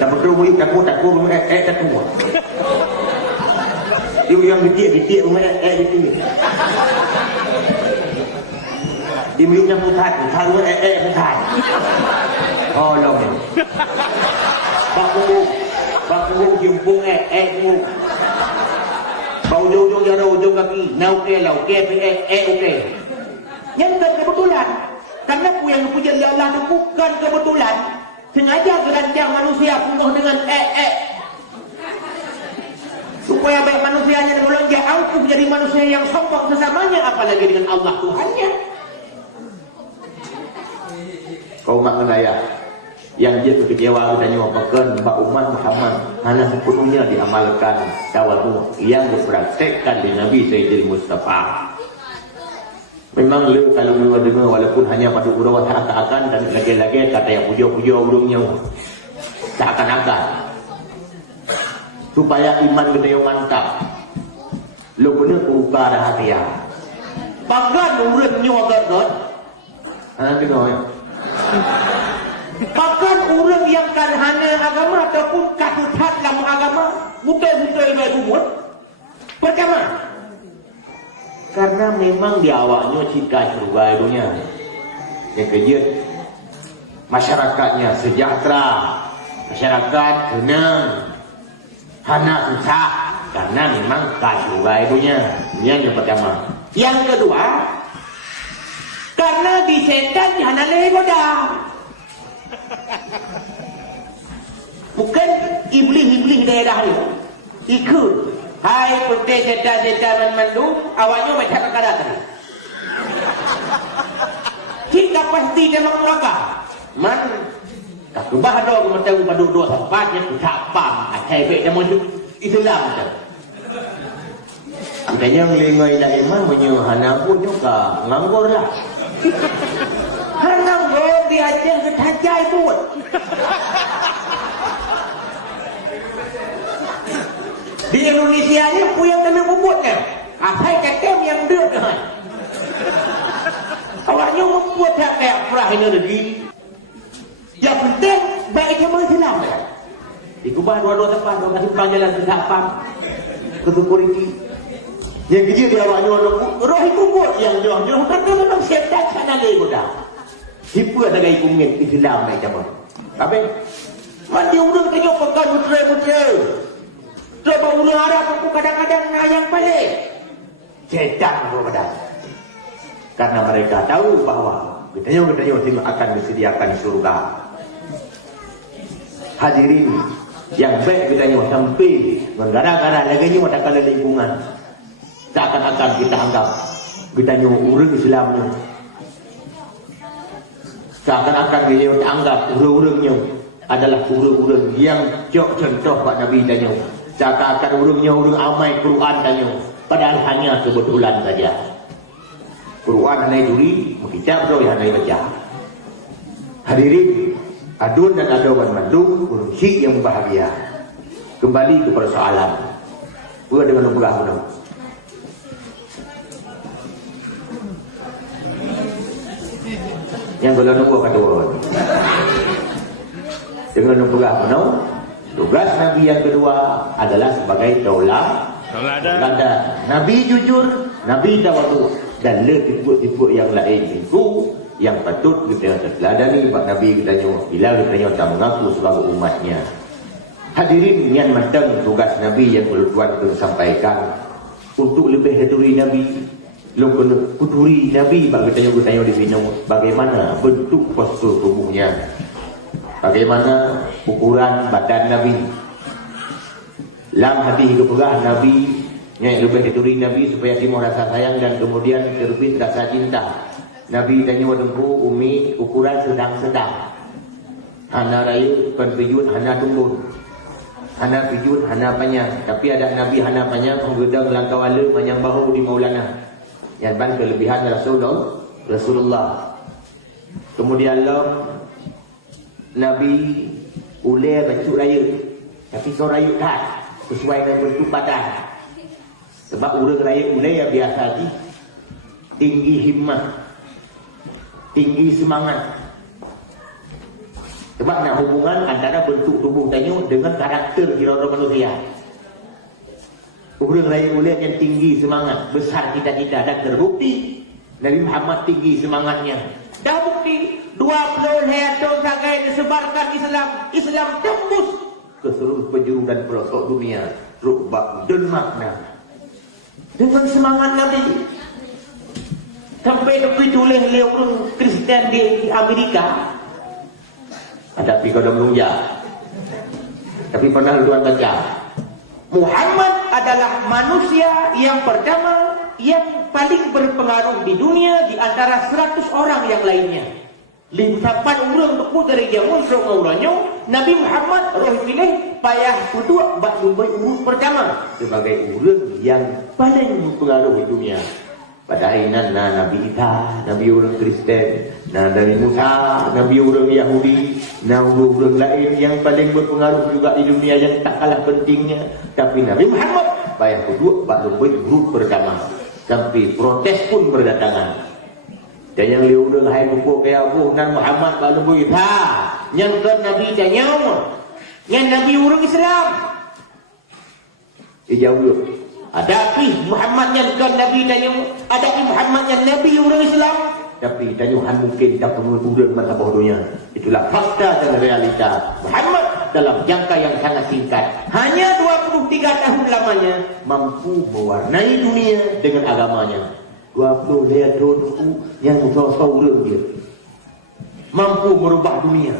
Tak perlu takut takut Dia yang getik itu. Dia minumnya putat Oh long. Bak buk jempung mu. Bau ujung jauh ujung kaki. Lau ke okey. Yang bukan kebetulan. Karena yang punya Allah itu bukan kebetulan. Sengaja gerancang manusia penuh dengan supaya baik manusianya dan dia angkuh jadi manusia yang sombong sesamanya, apalagi dengan Allah Tuhannya. Kau mak menaya yang dia tu kecewa katanya apakan Mbak Umat Muhammad hanya sepenuhnya diamalkan tawadu yang dipraktekkan di Nabi Sayyidil Mustafa. Memang lu kalau lu dengar walaupun hanya pada urang tak akan dan lagi-lagi kata yang puja-puja urungnya tak akan supaya iman kita yang mantap. Lu kena buka dah hati ya. Bahkan urangnya agak-agak. Dengar ya. Bahkan orang yang kan hana agama ataupun katutat dalam agama betul-betul ibadah umur. Pertama, karena memang di awaknya cita surga dunia. Yang kedua, masyarakatnya sejahtera, masyarakat tenang, hana susah karena memang surga dunia. Ini yang pertama. Yang kedua, karena di setan hana ibadah. Bukan iblis-iblis daerah ni ikut. Hai putih setan-setan mandu, awaknya macam kadang tadi. Jika pasti dia mengelakar. Man, tak ubah ada aku macam pada dua tempatnya tu tak pam. Acai baik dia masuk Islam macam. Katanya ngelingai dah iman menyuhana pun juga nganggur lah. Hanam bro diajar ke tajai pun. Di Indonesia ni puyang kena membuatnya. Apa kata yang dia dah. Awaknya membuat tak kayak perah ini lagi. Yang penting baik dia Islam. Dikubah dua-dua tempat, dua kasih pelajaran kesahpam, kesukuriti. Yang kecil dia awaknya roh itu buat yang jauh-jauh kata memang setan sana lagi mudah. Siapa ada gaya kumit Islam ni macam mana? Tapi mati orang tengok pekan mutra-mutra. Coba ulang harap aku kadang-kadang yang paling setan kepada. Karena mereka tahu bahawa kita akan disediakan surga. Hadirin yang baik kita sampai menggara-gara lagi ni ada kala lingkungan. Seakan-akan kita anggap kita orang Islamnya. Seakan-akan dia anggap orang-orangnya adalah orang-orang yang contoh Pak Nabi tanya. Seakan-akan orangnya orang amai Quran tanya. Padahal hanya kebetulan saja. Quran hanya duri, kitab roh hanya baca. Hadirin, adun dan adawan mandu, urusi yang bahagia. Kembali ke persoalan. Buat dengan belah. Yang kalau nunggu kata orang dengan nunggulah penuh. Tugas Nabi yang kedua adalah sebagai tauladan. Nabi jujur, Nabi tawadu dan tipu-tipu yang lain itu yang patut kita teladani. Pak Nabi kita bila kita tak mengaku sebagai umatnya. Hadirin yang matang tugas Nabi yang Tuan sampaikan untuk lebih hadiri Nabi. Lo kena kuturi Nabi bagi tanya di sini bagaimana bentuk postur tubuhnya, bagaimana ukuran badan Nabi. Lam hati kepegah Nabi yang lebih kuturi Nabi supaya timur rasa sayang dan kemudian terbit rasa cinta. Nabi tanya dengku umi ukuran sedang-sedang. Hana rayu kan pijut hana tumbun. Hana pijut hana panjang. Tapi ada Nabi hana panjang menggedang langkah wala panjang bahu di Maulana. Yang ban kelebihan Rasulullah. Kemudian Allah Nabi ulai bacuk raya. Tapi kau raya tak sesuai dengan bentuk badan. Sebab orang raya ulai yang biasa tinggi himmah, tinggi semangat. Sebab nak hubungan antara bentuk tubuh tanya dengan karakter kira-kira manusia. Orang raya uliat yang tinggi semangat, besar cita-cita dan terbukti Nabi Muhammad tinggi semangatnya. Dah bukti 20 tahun sagai disebarkan Islam tembus ke seluruh penjuru dan pelosok dunia. Rubak dan makna dengan semangat Nabi. Sampai ditulis oleh orang Kristen di Amerika. Ada pikodom lunja. Tapi pernah tuan baca Muhammad adalah manusia yang pertama yang paling berpengaruh di dunia di antara 100 orang yang lainnya. 58 orang berpuluh dari dia muncul orangnya. Nabi Muhammad roh pilih payah kedua bak lumbai urut pertama sebagai orang yang paling berpengaruh di dunia. Padahal Nabi Isa, Nabi orang Kristen, dari Musa, Nabi orang Yahudi, orang lain yang paling berpengaruh juga di dunia yang tak kalah pentingnya. Tapi Nabi Muhammad bayang kedua baru grup pertama. Sampai protes pun berdatangan. Dan yang liu orang hai pupuk kaya Abu Nabi Muhammad baru Isa, yang ke Nabi tanya, yang Nabi orang Islam. Dia jawab dulu. Ada Muhammad yang kan Nabi tanya, ada Muhammad yang Nabi orang Islam. Tapi tanyuhan mungkin tak kemudian mata bodohnya. Itulah fakta dan realita. Muhammad dalam jangka yang sangat singkat, hanya 23 tahun lamanya, mampu mewarnai dunia dengan agamanya. 20 tahun yang sosok dia mampu merubah dunia.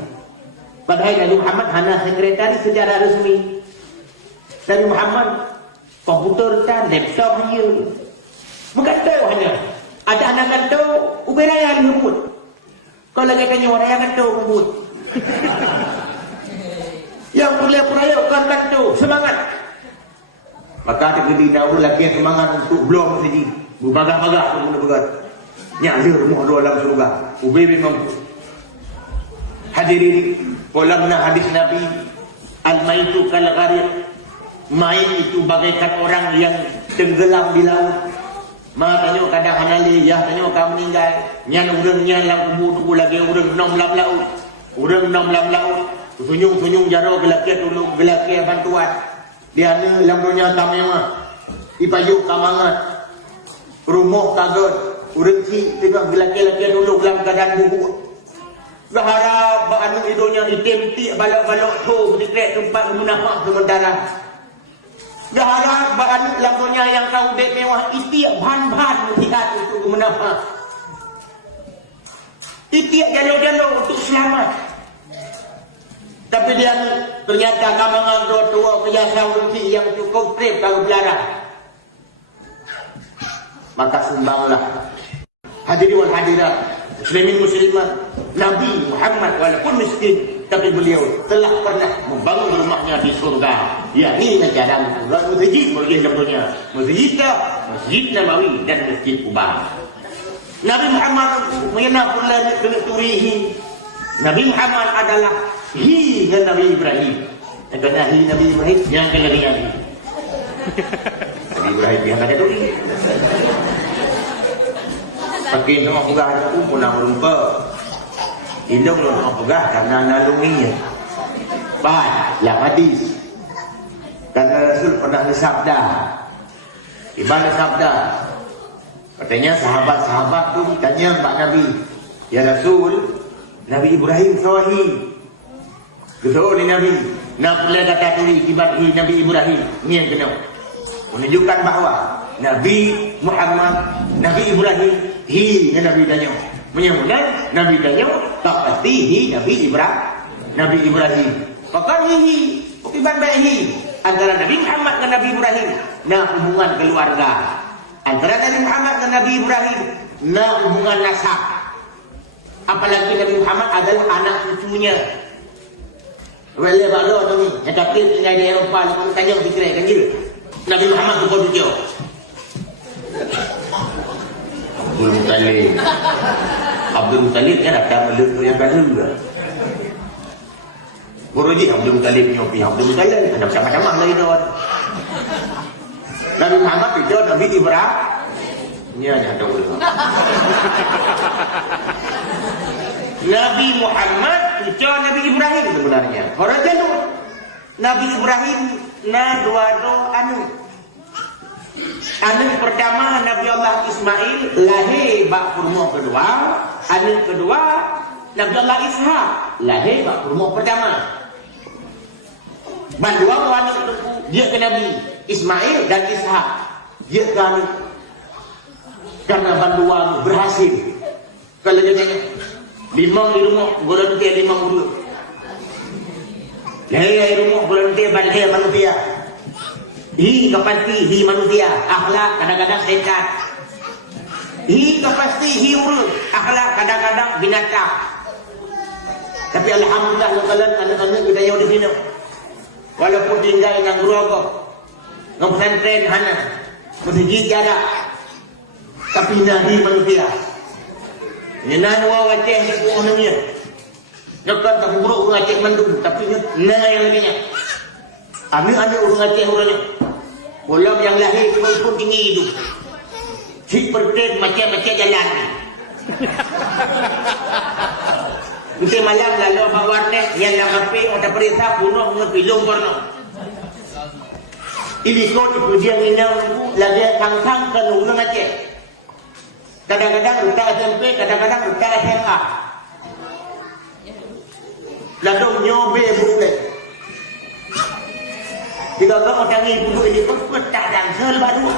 Padahal Nabi Muhammad hanya sekretaris secara resmi. Nabi Muhammad komputer dan laptop dia. Bukan tahu hanya. Ada anak kata, ubah raya di rumut. Kalau kita tanya orang yang kata rumut. Yang boleh perayakan kata, semangat. Maka ada gede tahu lagi yang semangat untuk belum saja. Berbagak-bagak pun benar-benar. Nyala rumah dalam surga. Ubah memang. Hadirin, polamna hadis Nabi. Al-maitu kal-gharir. Main itu bagaikan orang yang tenggelam di laut. Makanya kadang hanali, ya tanya kamu meninggal. Nyan urangnya lang kubu lagi urang nom lam laut. Urang nom lam laut. Sunyung jaro gelaki tolong gelaki bantuan. Dia ni lam dunia tamema. Ipayu kamangat. Rumah kaget. Urang si tengah gelaki tolong dalam keadaan bubuk. Berharap anu hidupnya item ti balok-balok tu dikrek tempat munafak sementara. Berharap bahan lagunya yang kau dek mewah itiak bahan-bahan mutihat untuk menafak. Itiak jalur-jalur untuk selamat. Tapi dia ternyata kamangan tua biasa urusi yang cukup trip kalau belarang. Maka sumbanglah. Hadirin wal hadirat, muslimin muslimat, Nabi Muhammad walaupun miskin, tapi beliau telah pernah membangun rumahnya di surga, yakni dalam masjid bagi contohnya Masjid Nabawi dan Masjid Quba. Nabi Muhammad mengenal pula turihi. Nabi Muhammad adalah dengan Nabi Ibrahim. Yang kena Nabi Ibrahim, yang kena Nabi Ibrahim yang kena turi. Pakai nama pegah aku pun nak lupa. Hidung nama pegah karena nalunginya. Bahan yang hadis. Karena Rasul pernah bersabda. Ibadah sabda. Katanya sahabat-sahabat tu tanya Pak Nabi, ya Rasul, Nabi Ibrahim sahih. Betul ni Nabi. Nak pula kata turi kibati Nabi Ibrahim. Ni yang kena. Menunjukkan bahawa Nabi Muhammad, Nabi Ibrahim, Nabi tanya. Menyambutkan Nabi tanya, tak pasti Nabi Ibrahim. Pakar bukan baik antara Nabi Muhammad dan Nabi Ibrahim. Nah hubungan keluarga. Antara Nabi Muhammad dan Nabi Ibrahim, nah hubungan nasab. Apalagi Nabi Muhammad adalah anak cucunya. Wala baru tu ni, yang kafir tinggal di Eropah, lalu tanya fikir kan gitu. Nabi Muhammad tu pun dia. Abdul Muttalib kan datang meluk yang baru dah. Guruji Abdul Muttalib nyopi Abdul Muttalib ada macam-macam lagi dah. Nabi Muhammad itu Nabi Ibrahim. Ni ada tahu. Nabi Muhammad itu Nabi Ibrahim sebenarnya. Orang jalur Nabi Ibrahim na dua anu. Anu pertama Nabi Allah Ismail lahir bak kurma kedua. Anu kedua Nabi Allah Ishak lahir bak kurma pertama. Bandua anu dia ke Nabi Ismail dan Ishak. Dia kan karena bandua berhasil. Kalau dia limang di rumah golongan dia limang dulu. Lahir rumah golongan dia bandai manusia. Kepasti manusia, akhlak kadang-kadang setan. Kepasti urut, akhlak kadang-kadang binatang. Tapi alhamdulillah kalian anak-anak kita yang di sini. Walaupun tinggal dengan gerobak, pesantren hana, masjid jarak. Tapi nabi manusia. Nyenan wa Aceh ku orangnya. Nyakan tak buruk orang Aceh mandum, tapi nah yang lainnya. Ada orang Aceh orangnya. Pulau yang lahir pun tinggi itu. Seperti macam-macam jalan. Nanti malam lalu bawaan yang nak api atau perintah bunuh ngepilung porno. Ini kau tu dia minum lagi kang-kang ke orang Aceh. Kadang-kadang rutak SMP, kadang-kadang rutak SMA. Lalu nyobe bukan. Jika kau orang ini duduk ini pun petak dan selbaru.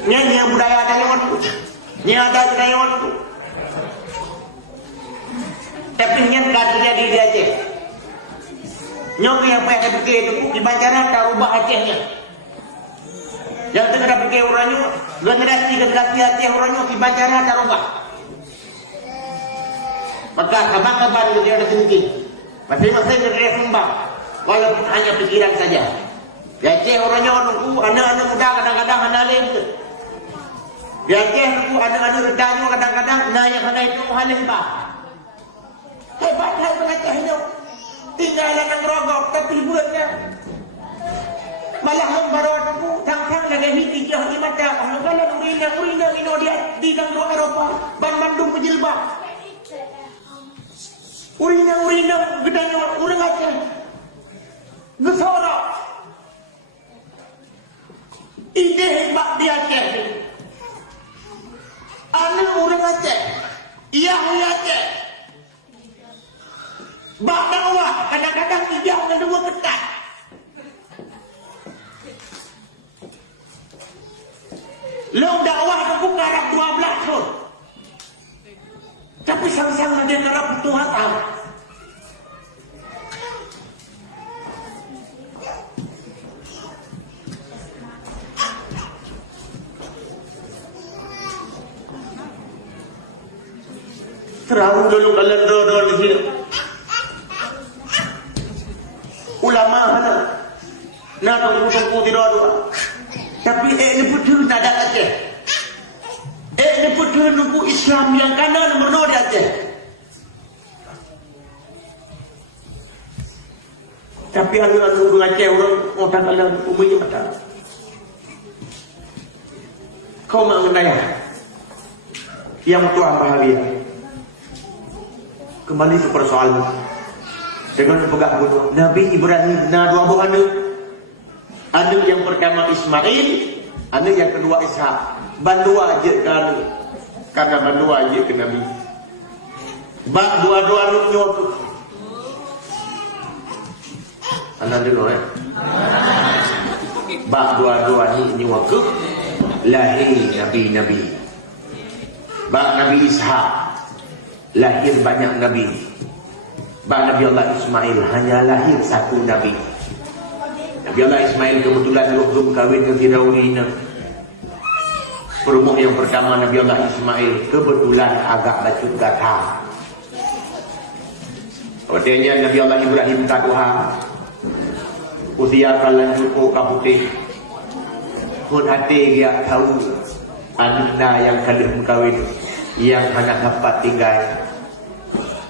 Nyanyi budaya Dayon, nyanyi ada Dayon. Tapi nyanyi katanya di Aceh. Nyobe yang payah fikir itu di Banjaran tak ubah Acehnya. Yang tengah fikir orangnya generasi Aceh orangnya di Banjaran tak ubah. Maka kabar-kabar dia ada tinggi. Masing-masing dia sumbang, walaupun hanya pikiran saja. Di Aceh orangnya nunggu anak-anak muda kadang-kadang anak lain. Di Aceh nunggu anak-anak redanya kadang-kadang nanya kena itu halim bah. Hebat Aceh itu. Tinggalan yang rogok tapi buatnya. Malah membawa nunggu tang-tang lagi hijau di mata. Kalau urina mino dia di dalam Eropa, Bandung penjilbab. Urina gedanya orang Aceh. Gesorak. Ide hebat di Aceh. Anak orang Aceh. Ia Aceh. Bak dakwah kadang-kadang tidak kedua ketat. Long dakwah aku ngarap 12 pun. Tapi sang-sang dia ngarap Tuhan tahu. Terang dulu kalian doa di sini. Ulama nak tunggu tidak doa. Tapi ini betul nada Aceh. Ini betul nunggu Islam yang kanan nomor 2 di Aceh. Tapi anu nunggu Aceh orang kalian umumnya mata. Kau mengenai yang Tuhan bahagia. Kembali ke persoalan dengan pegang bunuh Nabi Ibrahim dua buah anak yang pertama Ismail, anak yang kedua Ishak. Bandua aja kan karena bandua aja ke Nabi. Bak dua-dua anaknya tu. Anak dulu Bak dua-dua ni waktu lahir Nabi. Bak Nabi Ishak lahir banyak Nabi. Bak Nabi Allah Ismail hanya lahir satu Nabi. Nabi Allah Ismail kebetulan belum kahwin ke Firaunina. Perumah yang pertama Nabi Allah Ismail kebetulan agak bacuk gatal. Kemudian Nabi Allah Ibrahim kaduha usia kalan cukup kaputih. Pun hati dia tahu anak yang kalian kahwin yang anak dapat tinggal.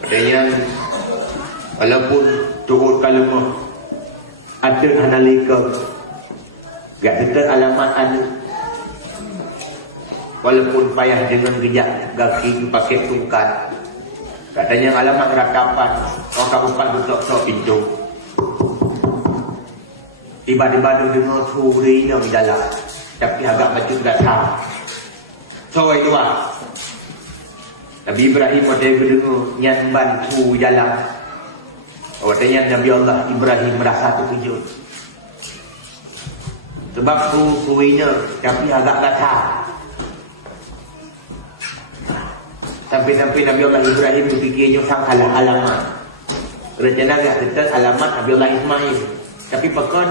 Kemudian walaupun turut kalemah ada analika gak dekat alamat anak. Walaupun payah dengan gejak kaki pakai tungkat. Katanya alamat rakapan orang kabupaten betul-betul pintu. Tiba-tiba dia dengar suri yang dalam. Tapi agak baju tak tahu. So itu Nabi Ibrahim ada dengar yang bantu jalan. Katanya Nabi Allah Ibrahim merasa terkejut. Sebab surinya tapi agak gatal. Sampai-sampai Nabi Allah Ibrahim berfikirnya sangkalah alamat. Rencana agak dekat alamat Nabi Allah Ismail. Tapi pekan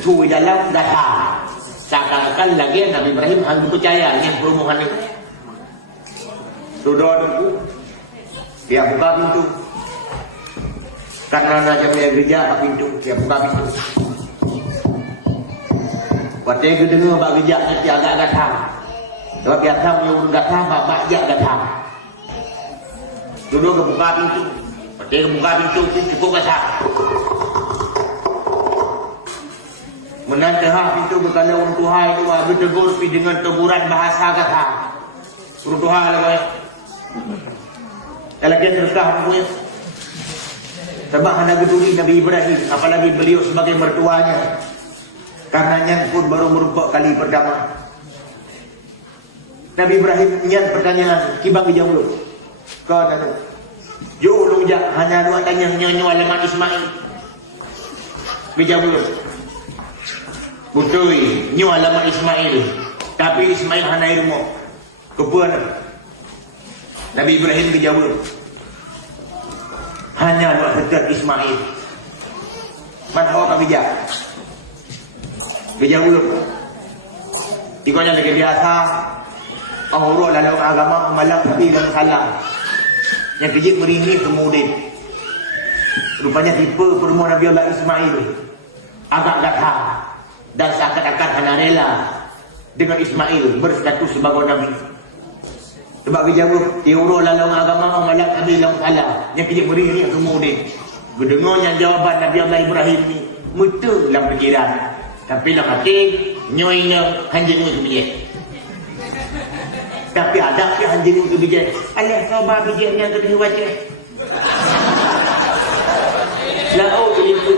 suri dalam gatal. Seakan-akan lagi Nabi Ibrahim hanya percaya yang perumahan itu. Sudah tunggu. Dia buka pintu. Karena najamnya gereja pintu, dia buka pintu. Patay ke dengar bak gejak nanti agak gatang. Sebab biasa punya urut gatang, bak jak gatang. Duduk ke buka pintu. Patay ke buka pintu, cukup gatang. Menantah pintu berkala orang Tuhan itu bertegur dengan teguran bahasa gatang. Orang Tuhan lah boy. Kalau dia terkah boy. Sebab hendak geduli Nabi Ibrahim, apalagi beliau sebagai mertuanya. Karenanya pun baru merupakan kali pertama. Nabi Ibrahim nyan pertanyaan, kibang jauh dulu. Kau tahu. Jauh lu jak hanya dua tanya nyonya alamat Ismail. Bijauh dulu. Betul, nyo alamat Ismail. Tapi Ismail hana ilmu. Kepuan. Nabi Ibrahim bijauh dulu. Hanya dua dekat Ismail. Mana awak bijak? Bijak dulu. Tikonya lagi biasa. Orang lalu agama malam tapi dalam salah. Yang kejip meringis kemudian. Rupanya tipe perempuan Nabi Allah Ismail. Agak gatah. Dan seakan-akan hana rela dengan Ismail berstatus sebagai Nabi. Sebab bijak tiuru lalu agama malam tapi dalam salah. Yang kejip meringis kemudian. Mendengarnya jawapan Nabi Allah Ibrahim ni. Betul dalam fikiran. Tapi dalam hati, nyoynya hanjing itu bijak. Tapi ada yang hanjing itu bijak. Alah, sabar bijaknya ke dia baca. Lau itu.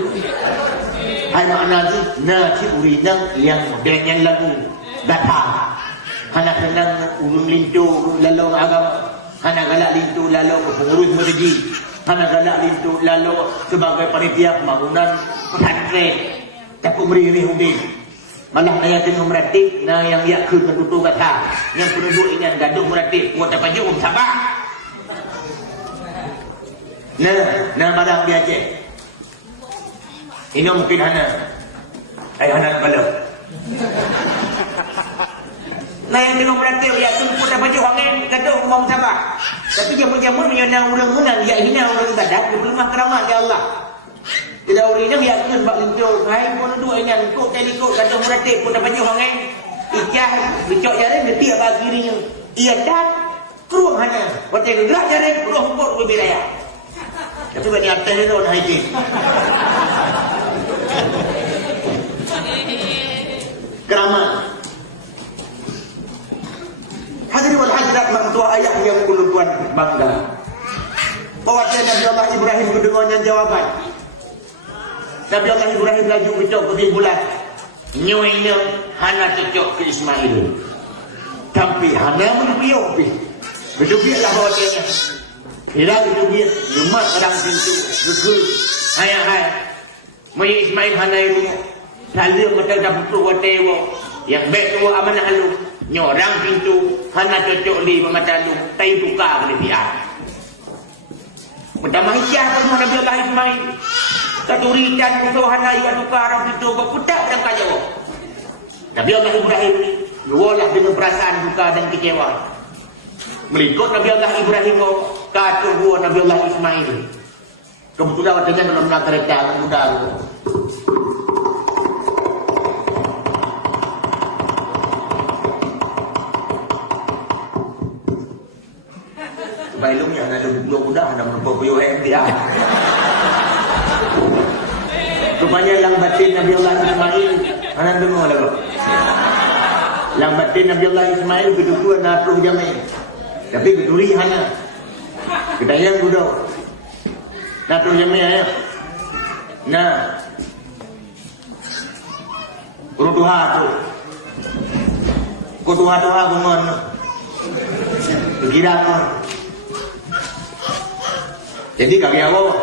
Hai makna tu, na ci urinang yang dengan lagu. Gata. Hana kenang urun lintu, lalu agama. Hana galak lintu, lalu pengurus merji. Hana galak lintu, lalu sebagai panitia pembangunan pesantren. Tapi beri undi. Malah saya tengah meratik, nah yang yakun mentutup kata, yang penduduk ini yang gaduh meratik, buat apa je sabar. Nah barang dia je. Ini mungkin hana. Hana kepala. Nah yang tengah meratik, yakun buat apa je orang yang gaduh mau sabar. Tapi jamu-jamu menyandang orang-orang, ya hina orang ibadat, dia berlemah keramat ya Allah. Tidak orang ini yakun bak lintu. Hai pun dua ini kok tadi kok kata muratik pun dapat orang lain. Ijah bicok jaring detik bagi dirinya. Ia dah keruang hanya. Waktu gerak jaring keruang hukum berbelaya. Tapi bani atas itu orang haji. Keramat. Hadirin wal hadirat mentua ayah yang kuluan bangga. Bahwa Nabi Allah Ibrahim mendengarnya jawaban. Nabi Allah Ibrahim laju becok kesimpulan. Nyoynya hana cocok ke Ismail. Tapi hana menubiok. Menubiok lah bawa dia. Kira menubiok. Jumat orang pintu. Gegul. Hai. Maya Ismail hana iru. Lalu betul dah putus watewa. Yang baik tu amanah lu. Nyorang pintu. Hana cocok li memata lu. Tai tukar ke lebihan. Pertama hijah perempuan Nabi Allah Ismail. Keturikan kutuhan ayat tukar orang itu berputar dan kaya. Nabi Allah Ibrahim ni lualah dengan perasaan duka dan kecewa. Melingkut Nabi Allah Ibrahim kata gua Nabi Allah Ismail. Kebetulan waktunya dalam nak kereta kemudian. Bailungnya ada dua kuda ada berpuyuh dia. Rupanya lang batin Nabi Allah Ismail. Mana dengar lah. Lang batin Nabi Allah Ismail berdua natruh jamai. Tapi berduri hana. Kita yang kuda. Natruh jamai ayah. Nah. Urut Tuhan tu. Kau Tuhan bangun. Kira apa? Jadi kaki awak.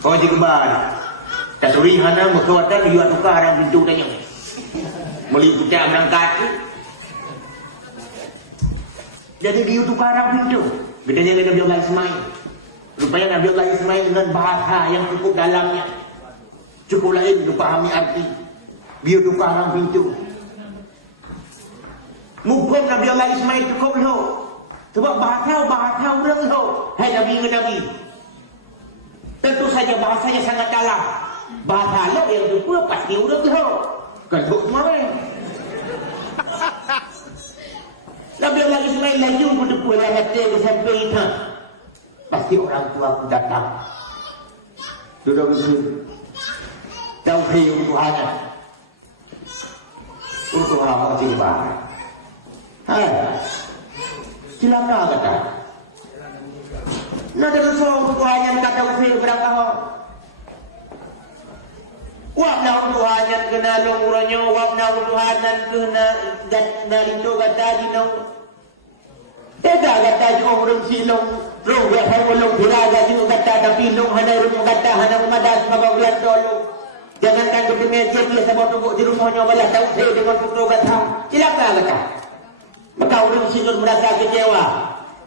Kau jadi kebal. Katuri hana mekawatan dia tukar orang pintu tanya. Meliputi berangkat. Jadi dia tukar orang pintu. Bedanya dengan Nabi Allah Ismail. Rupanya Nabi Allah Ismail dengan bahasa yang cukup dalamnya. Cukup lain untuk pahami arti. Dia tukar orang pintu. Mungkin Nabi Allah Ismail cukup lo. Sebab bahasa orang lo. Hai Nabi dengan Nabi. Tentu saja bahasanya sangat dalam. Bahasa lo yang kedua pasti udah tahu. Kan tu kemarin. Nabi Allah Ismail laju berdepul yang hati sampai itu. Pasti orang tua aku datang. Duduk bersih. Tauhid Tuhannya. Untuk orang kecil banget. Hai. Silakan kata. Nada seorang Tuhannya kata tauhid berangkah. Wapna Tuhannya kena longuranya, wapna Tuhannya kena nalindo kata dino. Tidak kata orang silong, roh biasa ulung biraga juga kata tapi long hana rumah kata hana umadas mabagulan dulu. Jangan tanggup di meja dia sama tunggu di rumahnya malah tahu saya dengan putra kata. Silakan kata. Maka orang silong merasa kecewa.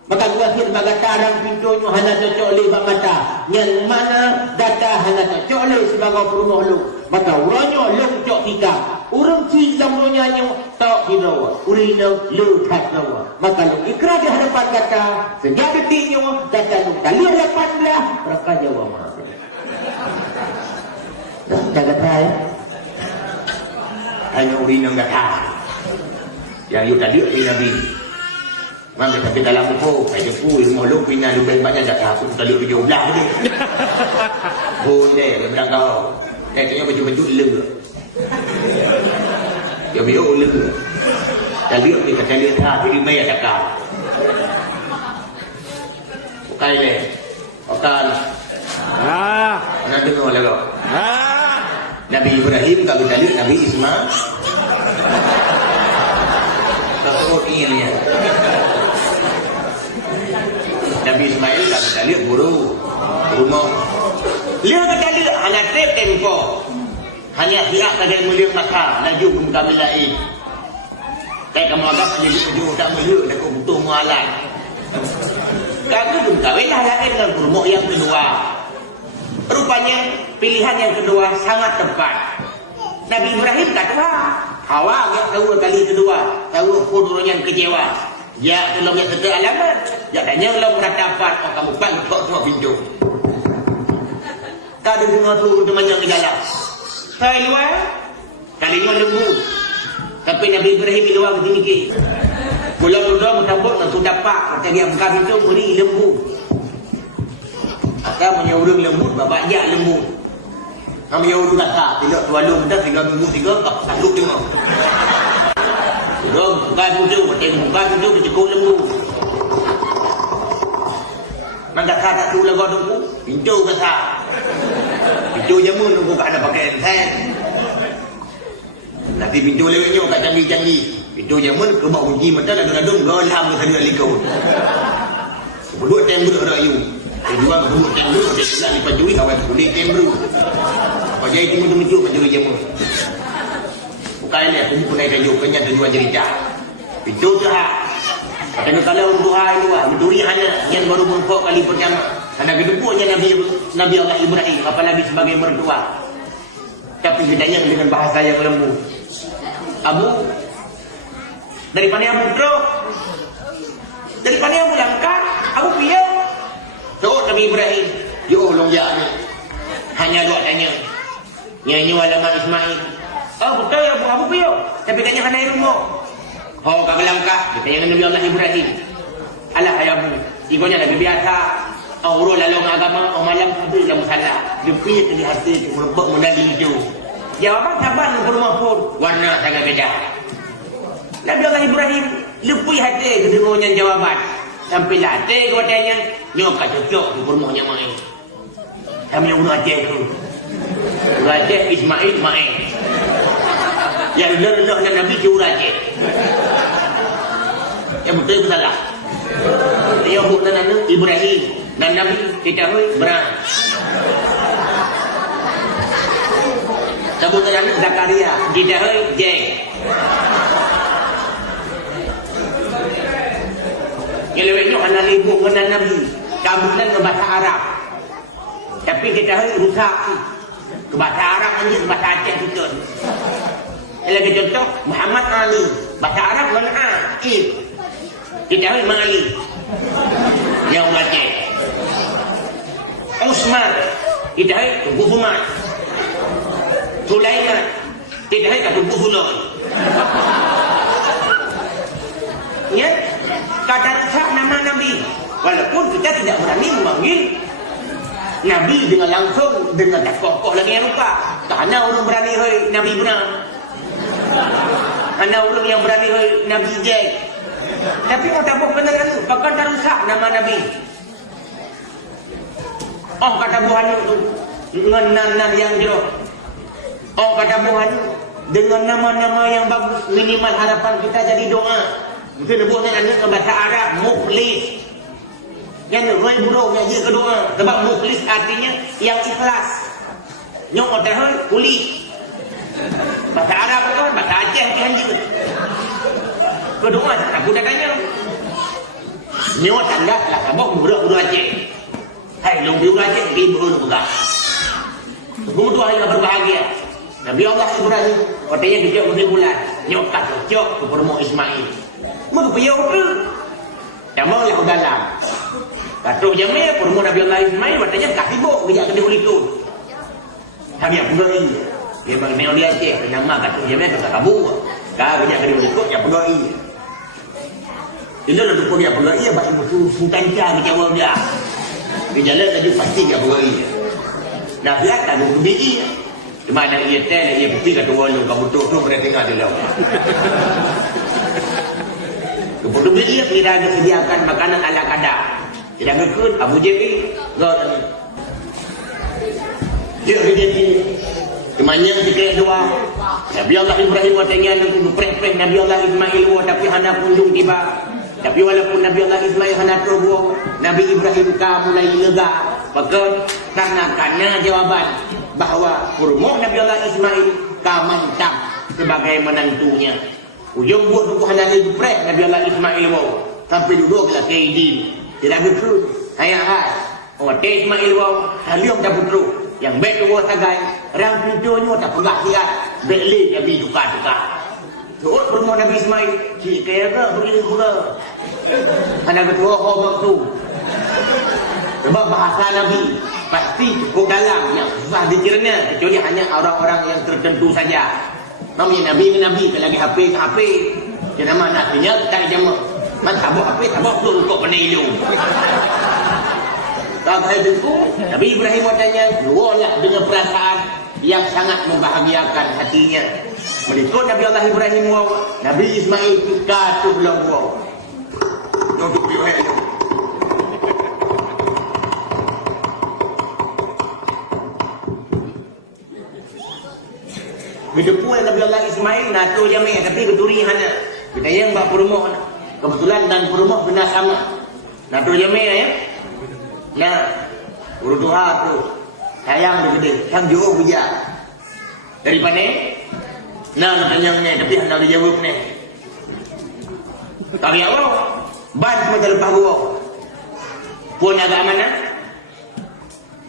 Maka kuasir magatarang pintunya hana cocok lima mata. Yang mana data hana cocok le sebagai rumah lu. Maka orangnya lengcok kita. Orang cilam orangnya tak dirawa. Urina lekat rawa. Maka lu ikrar di hadapan kata. Sejak detiknya data lu kali hadapan belah. Mereka jawab maaf. Jaga saya. Hanya urina enggak tahu. Yang you tadi Nabi. Mami tapi dalam aku, saya jumpa ilmu lu punya lebih banyak dah aku tadi video belah ni. Oh ni, dia bilang kau. Kayaknya baju-baju le. Dia bilang le. Tadi ni kata dia dah di mai ada kau. Bukan le. Bukan. Nak dengar lagu. Nabi Ibrahim kalau kita lihat Nabi Ismail. Tak ini ya. Nabi Ismail tak kita lihat buru rumah. Lihat kita lihat anak tempo. Hanya pihak kadang mulia maka laju pun kami lain. Tapi kamu agak menuju tak mulia dah kau butuh mualan. Kau pun kawinlah lain dengan rumah yang kedua. Rupanya pilihan yang kedua sangat tepat. Nabi Ibrahim tak tahu. Hawa yang tahu kali kedua. Tahu pun yang kecewa. Ya, belum yang kata alamat. Ya, tanya belum berdapat. Oh, kamu bangkok semua pintu. Tak ada dengar tu temannya ke dalam. Saya luar. Kalinya lembu. Tapi Nabi Ibrahim di luar ke sini. Pulau-pulau mentabuk dan sudah pak. Kata dia buka pintu, beri lembu. Maka menyuruh lembu, bapak jak lembu. Kami menyuruh kata, tidak tualung, dah 3 minggu 3, tak duduk tengok. Bukan pintu, bukan pintu, cukup lembu. Maka kata tu lagu tunggu, pintu besar. Pintu jamun tunggu tak ada pakai enten. Tapi pintu lewatnya kat canggih-canggih. Pintu jamun ke bawah kunci mata lagu-lagu golam ke tadi likau. Sebelum tembur rayu. Kedua kedua tembur dia sudah lipat juri kawan kulit tembur. Apa jadi temu-temu pintu jamun. Bukan ni aku pun naik kayu kenyang tujuan cerita. Pintu tu ha. Kena kalau doa itu berduri hanya yang baru berpok kali pertama. Karena kedua Nabi Allah Ibrahim apalagi sebagai mertua. Tapi bedanya dengan bahasa yang lembut. Abu daripada Abu Bro, daripada Abu Langkah, Abu Pia. So Nabi Ibrahim, yo longjak ni. Hanya dua tanya. Nyanyi alamat Ismail. Oh betul ya Abu Pia. Tapi tanya kena rumah. Oh kagak langkah, kita yang Nabi Allah Ibrahim. Alah ayamu, ikonya lagi biasa. Urut lalu agama, malam habis dalam masalah. Dia pergi ke hati, merebak medali hijau. Jawapan sabar ke rumah pun, warna sangat beda. Nabi Allah Ibrahim, lepui hati ke dengannya jawaban. Sampai latih ke watanya, nyokak cocok di rumahnya main. Kami yang urut hati aku. Urut hati Ismail main. Yang lelah dan Nabi curah je. Yang betul ke salah? Dia bukan Nabi Ibrahim dan Nabi kita berang. Sebut Nabi Zakaria kita jeng. Yang lebihnya anak ibu dengan Nabi kabulan ke bahasa Arab. Tapi kita rusak ke bahasa Arab hanya ke bahasa Aceh betul. Lagi contoh Muhammad Ali bahasa Arab dengan Aib kita Imam Ali yang mati Usman kita Tunggu Fumat Sulaiman kita Tunggu Hulun ya Nabi. Walaupun kita tidak berani memanggil Nabi dengan langsung, dengan tak kokoh lagi yang lupa. Karena orang berani Nabi benar. Karena orang yang berani Nabi Jack. Tapi kau tak buat benar itu, bahkan tak rusak nama Nabi. Oh kata Tuhan itu dengan nan yang jeruk. Oh kata Tuhan dengan nama-nama yang bagus, minimal harapan kita jadi doa. Mungkin sebutnya anak ke bahasa Arab Mukhlis. Yang roy buruk yang dia kedua. Sebab Mukhlis artinya yang ikhlas. Nyok otahan pulih. Bahasa Arab kan bahasa Aceh kan juga. Kedua aku dah tanya. Nyok tanda lah kabok budak-budak Aceh. Hai long biu Aceh pergi berun pegang. Budu hari berbahagia. Nabi Allah Ibrahim katanya kejap bagi bulan. Nyok tak cocok ke permo Ismail. Mau payah apa? Tambah lah dalam. Katuk jamnya permo Nabi Allah Ismail katanya tak sibuk kejap kena itu. Kami apa goi? Dia bagi meo dia Aceh nama katuk jamnya tak kabur. Kau kejap kena itu ya apa goi? Itu lah tu dia apa goi ya bagi musuh sultan cah kejawab dia. Dia jalan lagi pasti dia apa goi. Nah dia tak ada biji. Di mana ia tell, ia bukti kat orang kamu tu mereka tengah dalam. Kemudian dia tidak sediakan makanan ala kadar. Tidak berikut Abu Jahil, God ni. Dia jadi kemanya jika doa. Nabi Allah Ibrahim watanya untuk prek Nabi Allah Ismail tapi hendak kunjung tiba. Tapi walaupun Nabi Allah Ismail hendak turun, Nabi Ibrahim mulai lega. Maka karena jawaban bahawa kurma Nabi Allah Ismail mantap sebagai menantunya. Ujung buat buku halal prek Nabi Allah Ismail wow. Sampai duduk lah Kaidin. Tidak betul. Hayat. Oh Ismail wow. Halium dah putru. Yang baik tu tagai. Rang pintunya tak pegah siat. Beli Nabi tukar-tukar. Tuh kurma Nabi Ismail. Cik kaya ke begini pula. Anak ketua khobak tu. Sebab bahasa Nabi pasti cukup dalam yang susah dikiranya kecuali hanya orang-orang yang tertentu saja. Namanya Nabi ke lagi HP ke HP. Jangan nama nasinya tak jama. Man tabuk HP tabuk tu untuk penilung. Kalau saya tentu Nabi Ibrahim tanya keluarlah dengan perasaan yang sangat membahagiakan hatinya. Berikut Nabi Allah Ibrahim Nabi Ismail katuh lawa. Untuk diuhai. Bidepun Nabi Allah Ismail nato jamai tapi keturi hana. Kita yang bak perumah. Kebetulan dan perumah benar sama. Nato jamai ya. Nah, urut doa tu sayang gede, sang jauh bija. Dari mana? Nah, nak tanyanya tapi hendak dijawab ni. Tapi Allah ban semua terlepas gua. Pun agak mana?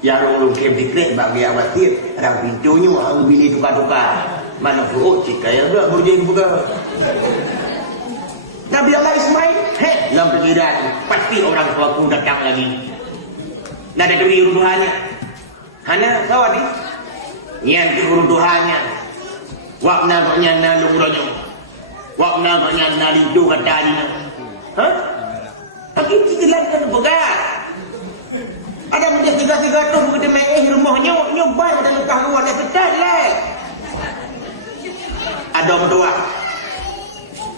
Ya orang kem dikret bagi awatir orang pintunya orang bini tukar-tukar mana perut jika yang tak berjaya buka Nabi Allah Ismail dalam pikiran pasti orang tua aku datang lagi nak ada demi runduhannya hanya tahu ni yang runduhannya wakna maknya nalung rojo wakna maknya nalidu katanya tapi cicilan kan begat. Ada macam tiga-tiga tu kita main rumahnya nyobai pada lepas luar dah pecat lah. Ada berdua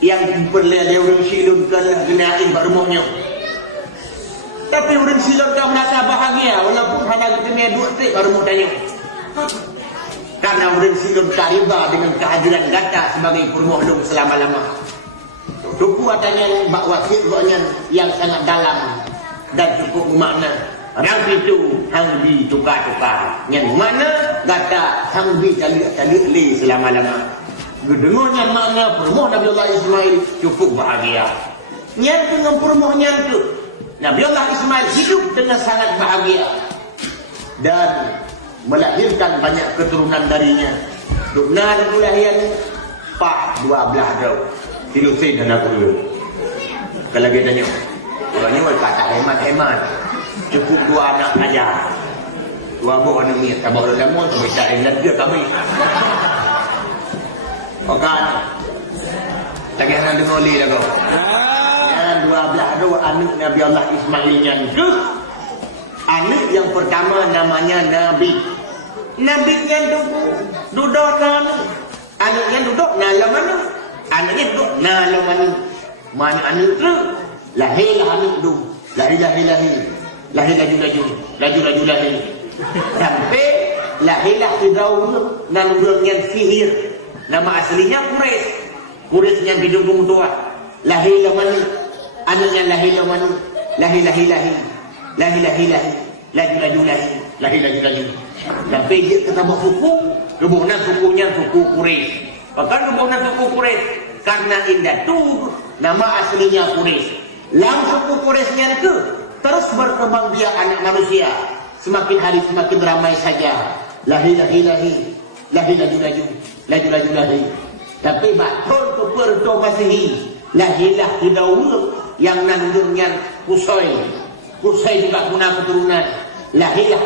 yang berleleh orang silunkan lah genain kat rumahnya. Tapi orang silunkan merasa bahagia walaupun hanya kita main dua trik kat rumah tanya. Karena orang silunkan riba dengan kehadiran gata sebagai permohon selama-lama. Duku adanya bak wasit yang sangat dalam dan cukup bermakna. Orang itu hang ditukar-tukar. Yang mana kata hang dicalik-calik selama-lama. Dengarnya makna permoh Nabi Allah Ismail cukup bahagia. Yang dengan permohnya itu Nabi Allah Ismail hidup dengan sangat bahagia dan melahirkan banyak keturunan darinya. Dukna kelahiran Pak 12 tahun. Silusai dan aku dulu. Kalau kita tanya, orangnya kata hemat-hemat. Cukup 2 anak saja. 2 buah anak ni. Tak bawa lama, tak bisa dan dia kami. Bukan. Tak kena dengar li lah kau. Yang 2 belah dua anak Nabi Allah Ismailnya itu. Anak yang pertama namanya Nabi. Nabinya duduk mana? Anaknya duduk nala mana? Anaknya duduk nala mana? Mana anak tu? Lahirlah anak tu. Lahir. Lahir laju. Sampai lahirlah Firaun nalurnya sihir. Nama aslinya Quraisy. Quraisy yang hidung tua. Lahirlah mana? Anaknya lahirlah mana? Lahir. Laju. Sampai dia ketambah suku, kebunan sukunya suku Quraisy. Bahkan kebunan suku Quraisy karena indah tu nama aslinya Quraisy. Lam suku Quraisynya itu terus berkembang dia anak manusia. Semakin hari semakin ramai saja. Lahir. Laju. Tapi batul tu perdo Masihi. Lahirlah Firaun yang nandungnya Qusay. Qusay juga punya keturunan. Lahirlah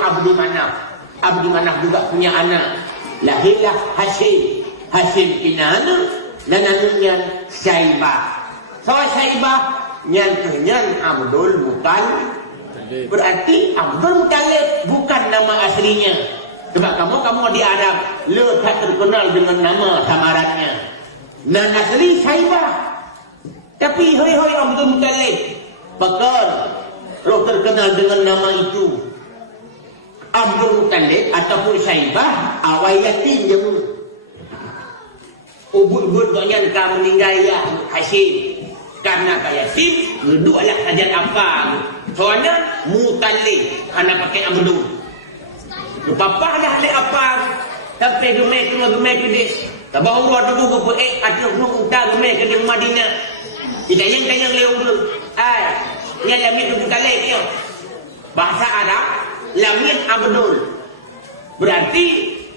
Abdi Manaf juga punya anak. Lahirlah Hashim punya anak. Dan anaknya Syaibah. So Syaibah nyan Abdul Muttalib. Berarti Abdul Muttalib bukan nama aslinya. Sebab kamu di Arab tak terkenal dengan nama samarannya. Nama asli Syaibah. Tapi hoi Abdul Muttalib. Bahkan roh terkenal dengan nama itu. Abdul Muttalib ataupun Syaibah awal yatim je pun. Ubud banyak kamu meninggal ya Hashim. Karena kaya yatim, duduklah saja apa. Soalnya Muttalib anak pakai Abdul. Papa dah le apa. Tapi gemai tu des. Tabah urut dulu ke ada belum utang gemai ke Madinah. Kita yang leu. Nya lamit Muttalib yo. Bahasa Arab lamit Abdul. Berarti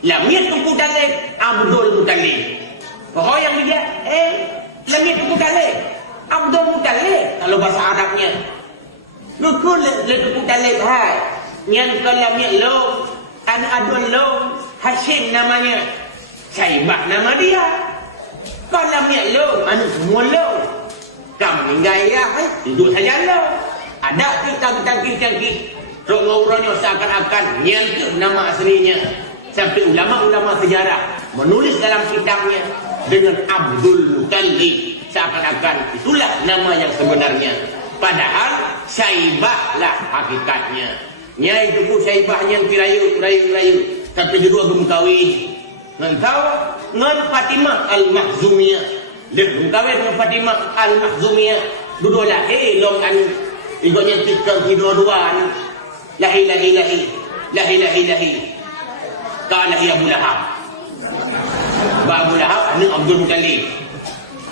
lamit Muttalib Abdul Muttalib. Pokok yang dia lamit Muttalib Abdul Muttalib kalau bahasa Arabnya. Lukul le Muttalib hai. Nyan lamit lo an Abdul lo Hashim namanya. Syaibah nama dia. Kalau lamit lo anu semua lo. Kamu meninggal ya, hidup saja lo. Ada kita tangkis. Orang-orangnya seakan-akan nyantuk nama aslinya. Sampai ulama-ulama sejarah menulis dalam kitabnya dengan Abdul Muttalib. Seakan-akan itulah nama yang sebenarnya. Padahal Syaibah lah hakikatnya. Nyai itu pun Syaibahnya rayu. Tapi dua berkawin. Engkau ngan Fatimah Al-Makhzumiyah. Dia berkawin dengan Fatimah Al-Makhzumiyah. Dua lahir long anu. Igonya tikam dua-dua anu. Lahir. Kalah ya Abu Lahab. Abu Lahab anu Abdul Muttalib.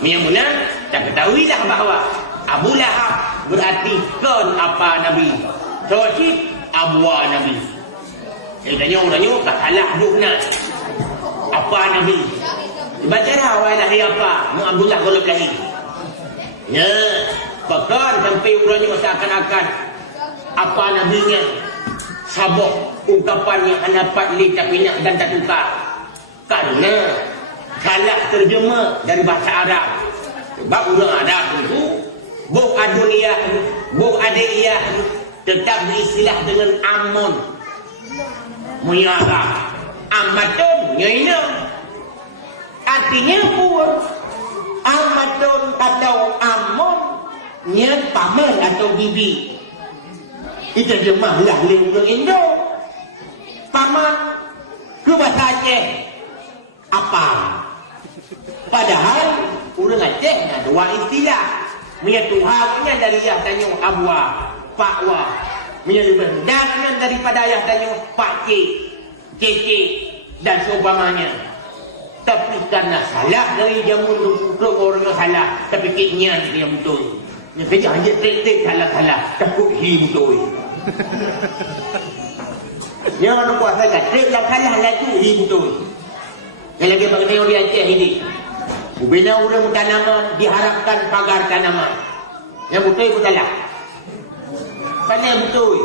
Menyamunah tak ketahuilah bahawa Abu Lahab berarti kon apa Nabi. Soalnya abwa Nabi. Tanya orangnya tak salah dukna. Apa Nabi? Baca dah awal lahir apa? Abdullah kalau lahir. Ya, bahkan sampai orangnya seakan-akan apa nabinya sabok ungkapannya dapat lihat minyak dan tak tukar. Karena salah terjemah dari bahasa Arab. Sebab orang Arab itu buk aduniyah, buk adiyah tetap diistilah dengan amun. Muyara amatun nyaina. Artinya pun amatun atau amun nya paman atau bibi. Itu jemahlah lingkung Indo. Paman ke bahasa Aceh apa? Padahal orang Aceh ada dua istilah. Punya Tuhannya dari ayah tanya abwa, pakwa. Punya lebih rendahnya daripada ayah tanya pakcik, cicik dan seumpamanya. Tapi karena salah dari jamun untuk orang salah, tapi keknya dia betul. Yang kerja hanya trik-trik salah-salah, takut hi betul. Yang orang kuasa kan, trik yang salah lagi hi betul. Yang lagi bagaimana di Aceh ini. Bila orang tanaman diharapkan pagar tanaman. Yang betul salah. Mana yang betul?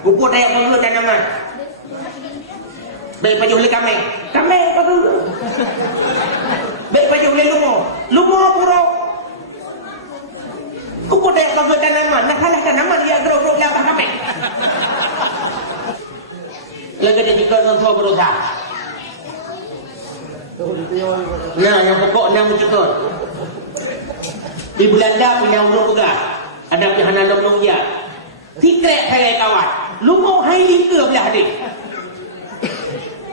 Pupuk dayak perlu tanaman. Baik paju oleh kami apa dulu? Baik paju oleh lumur pura. dek kau tanaman, nak kalah tanaman dia gerok-gerok lapah kapek. Lagi dia jika dengan suara berusaha. Nah, yang pokok nama cikon. Di Belanda punya ulung pegas. Ada pihak dalam ulung dia. Tikrek saya kawan. Lumau hai lingka belah adik.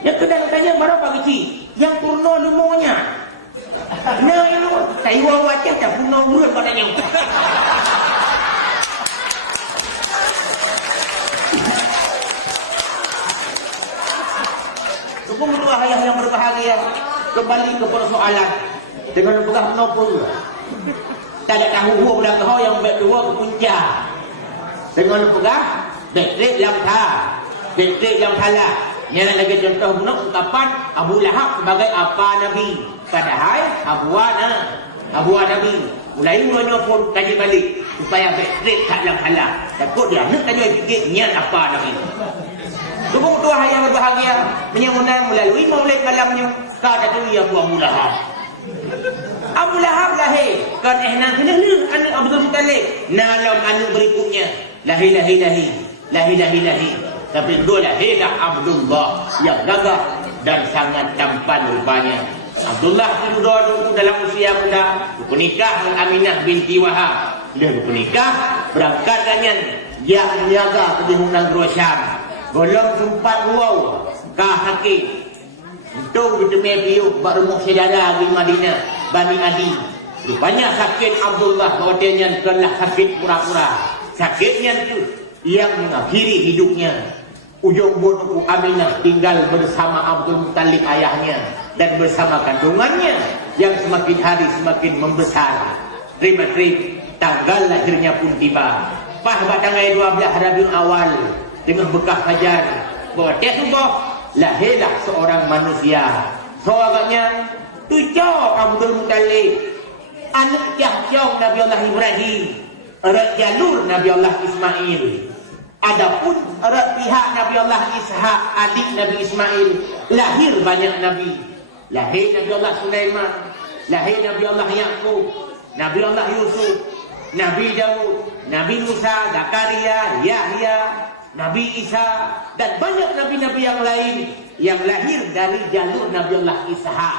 Yang kedang tanya berapa kecil? Yang purno lumaunya. Nah, ini Taiwan wajah tak purno bulan badannya. Hukum itu ayah yang berbahagia. Kembali kepada soalan. Dengan pegang menopul. Tak ada tahu dan kau yang berdua ke puncak. Dengan pegang. Betrik yang tak. Betrik yang salah. Yang lagi contoh bunuh ungkapan Abu Lahab sebagai apa Nabi. Padahal Abu Nabi. Mulai mulanya pun kaji balik. Supaya betrik tak yang salah. Takut dia nak tanya fikir niat apa Nabi. Tubuh Tuhan yang berbahagia menyamunai melalui maulid malamnya kata tu ia buah Abu Lahab. Abu Lahab lahir kan ehnan kena anak Abdul Muttalib. Nalam anak berikutnya lahir. Tapi dua lahirlah Abdullah yang gagah dan sangat tampan rupanya. Abdullah itu dua dalam usia muda bernikah dengan Aminah binti Wahab. Dia bernikah berangkat dengan yang menjaga kebihunan Rosyam. Golong sempat wow kah hakim untuk bertemu piuk berumur saudara di Madinah Bani Adi. Rupanya sakit Abdullah bahagiannya telah sakit pura-pura. Sakitnya itu yang mengakhiri hidupnya. Ujung bunuh Aminah tinggal bersama Abdul Muttalib ayahnya dan bersama kandungannya yang semakin hari semakin membesar. Terima tanggal lahirnya pun tiba. Pas tanggal 12 Rabiul Awal dengan bekah kajian bahawa dia subuh lahirlah seorang manusia. Soalnya tujuh Abdul Muttalib anak jahjong Nabi Allah Ibrahim, erat jalur Nabi Allah Ismail. Adapun erat pihak Nabi Allah Ishak, adik Nabi Ismail, lahir banyak Nabi. Lahir Nabi Allah Sulaiman, lahir Nabi Allah Yaqub, Nabi Allah Yusuf, Nabi Daud, Nabi Musa, Zakaria, Yahya, Nabi Isa dan banyak nabi-nabi yang lain yang lahir dari jalur Nabi Allah Ishak.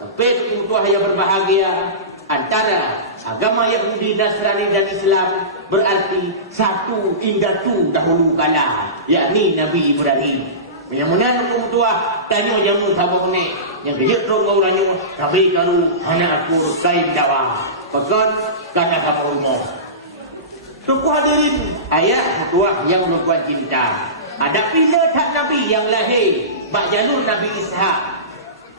Tapi untuk yang berbahagia antara agama Yahudi, Nasrani dan Islam berarti satu indatu dahulu kala, yakni Nabi Ibrahim. Menyamunan hukum tua tanya jamu sabuk ni yang kejut rong orangnya tapi karu anak aku kain dakwah pekan karena sama rumah. Tuku hadirin ayat tuah yang berkuat cinta. Ada pila tak Nabi yang lahir bak jalur Nabi Ishak.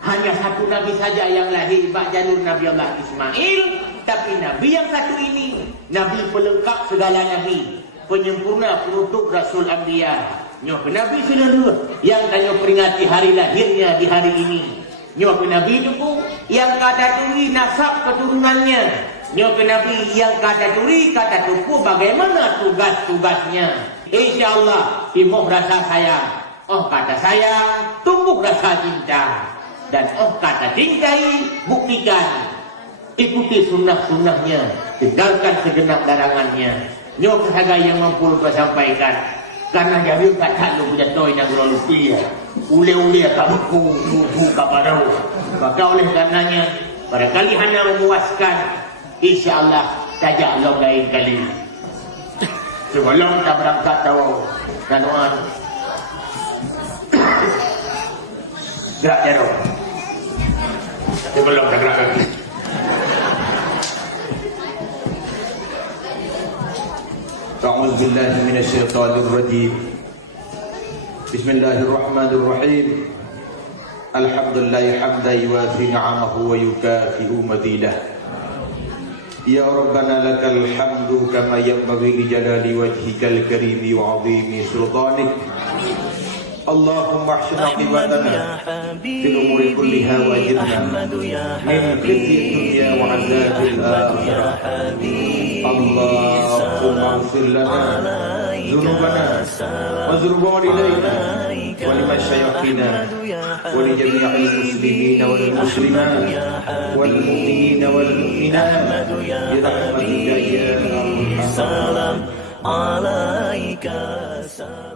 Hanya satu Nabi saja yang lahir bak jalur Nabi Allah Ismail. Tapi Nabi yang satu ini Nabi pelengkap segala Nabi, penyempurna penutup Rasul Anbiya. Nyoh Nabi seluruh yang tanya peringati hari lahirnya di hari ini. Nyoh Nabi itu yang kata turi nasab keturunannya. Nyoh Nabi yang kata turi kata tuku bagaimana tugas-tugasnya. InsyaAllah timuh rasa sayang. Oh kata sayang tumbuh rasa cinta. Dan oh kata cintai buktikan. Ikuti sunnah-sunnahnya, tinggalkan segenap larangannya. Nyoh kesaga yang mampu lupa sampaikan. Karena jadi kata lu punya toy dan gula lupi ya. Ule-ule kamu buku kabarau. Maka oleh karenanya barangkali hanya memuaskan. InsyaAllah tajak Allah lain kali. Sebelum kita berangkat tahu kanuan gerak jauh. Sebelum kita gerak kaki. أعوذ بالله من الشيطان الرجيم بسم الله الرحمن الرحيم الحمد لله حمدا يوافي نعمه ويكافئ مزيده يا ربنا لك الحمد كما ينبغي لجلال وجهك الكريم وعظيم سلطانك اللهم احسن عاقبتنا في الامور كلها واجرنا من خزي الدنيا وعذاب الاخره اللهم اغفر لنا ذنوبنا وذنوب والدينا ولمشايخنا ولجميع المسلمين والمسلمات والمؤمنين والمؤمنات برحمتك يا أرحم الراحمين. عليك سلام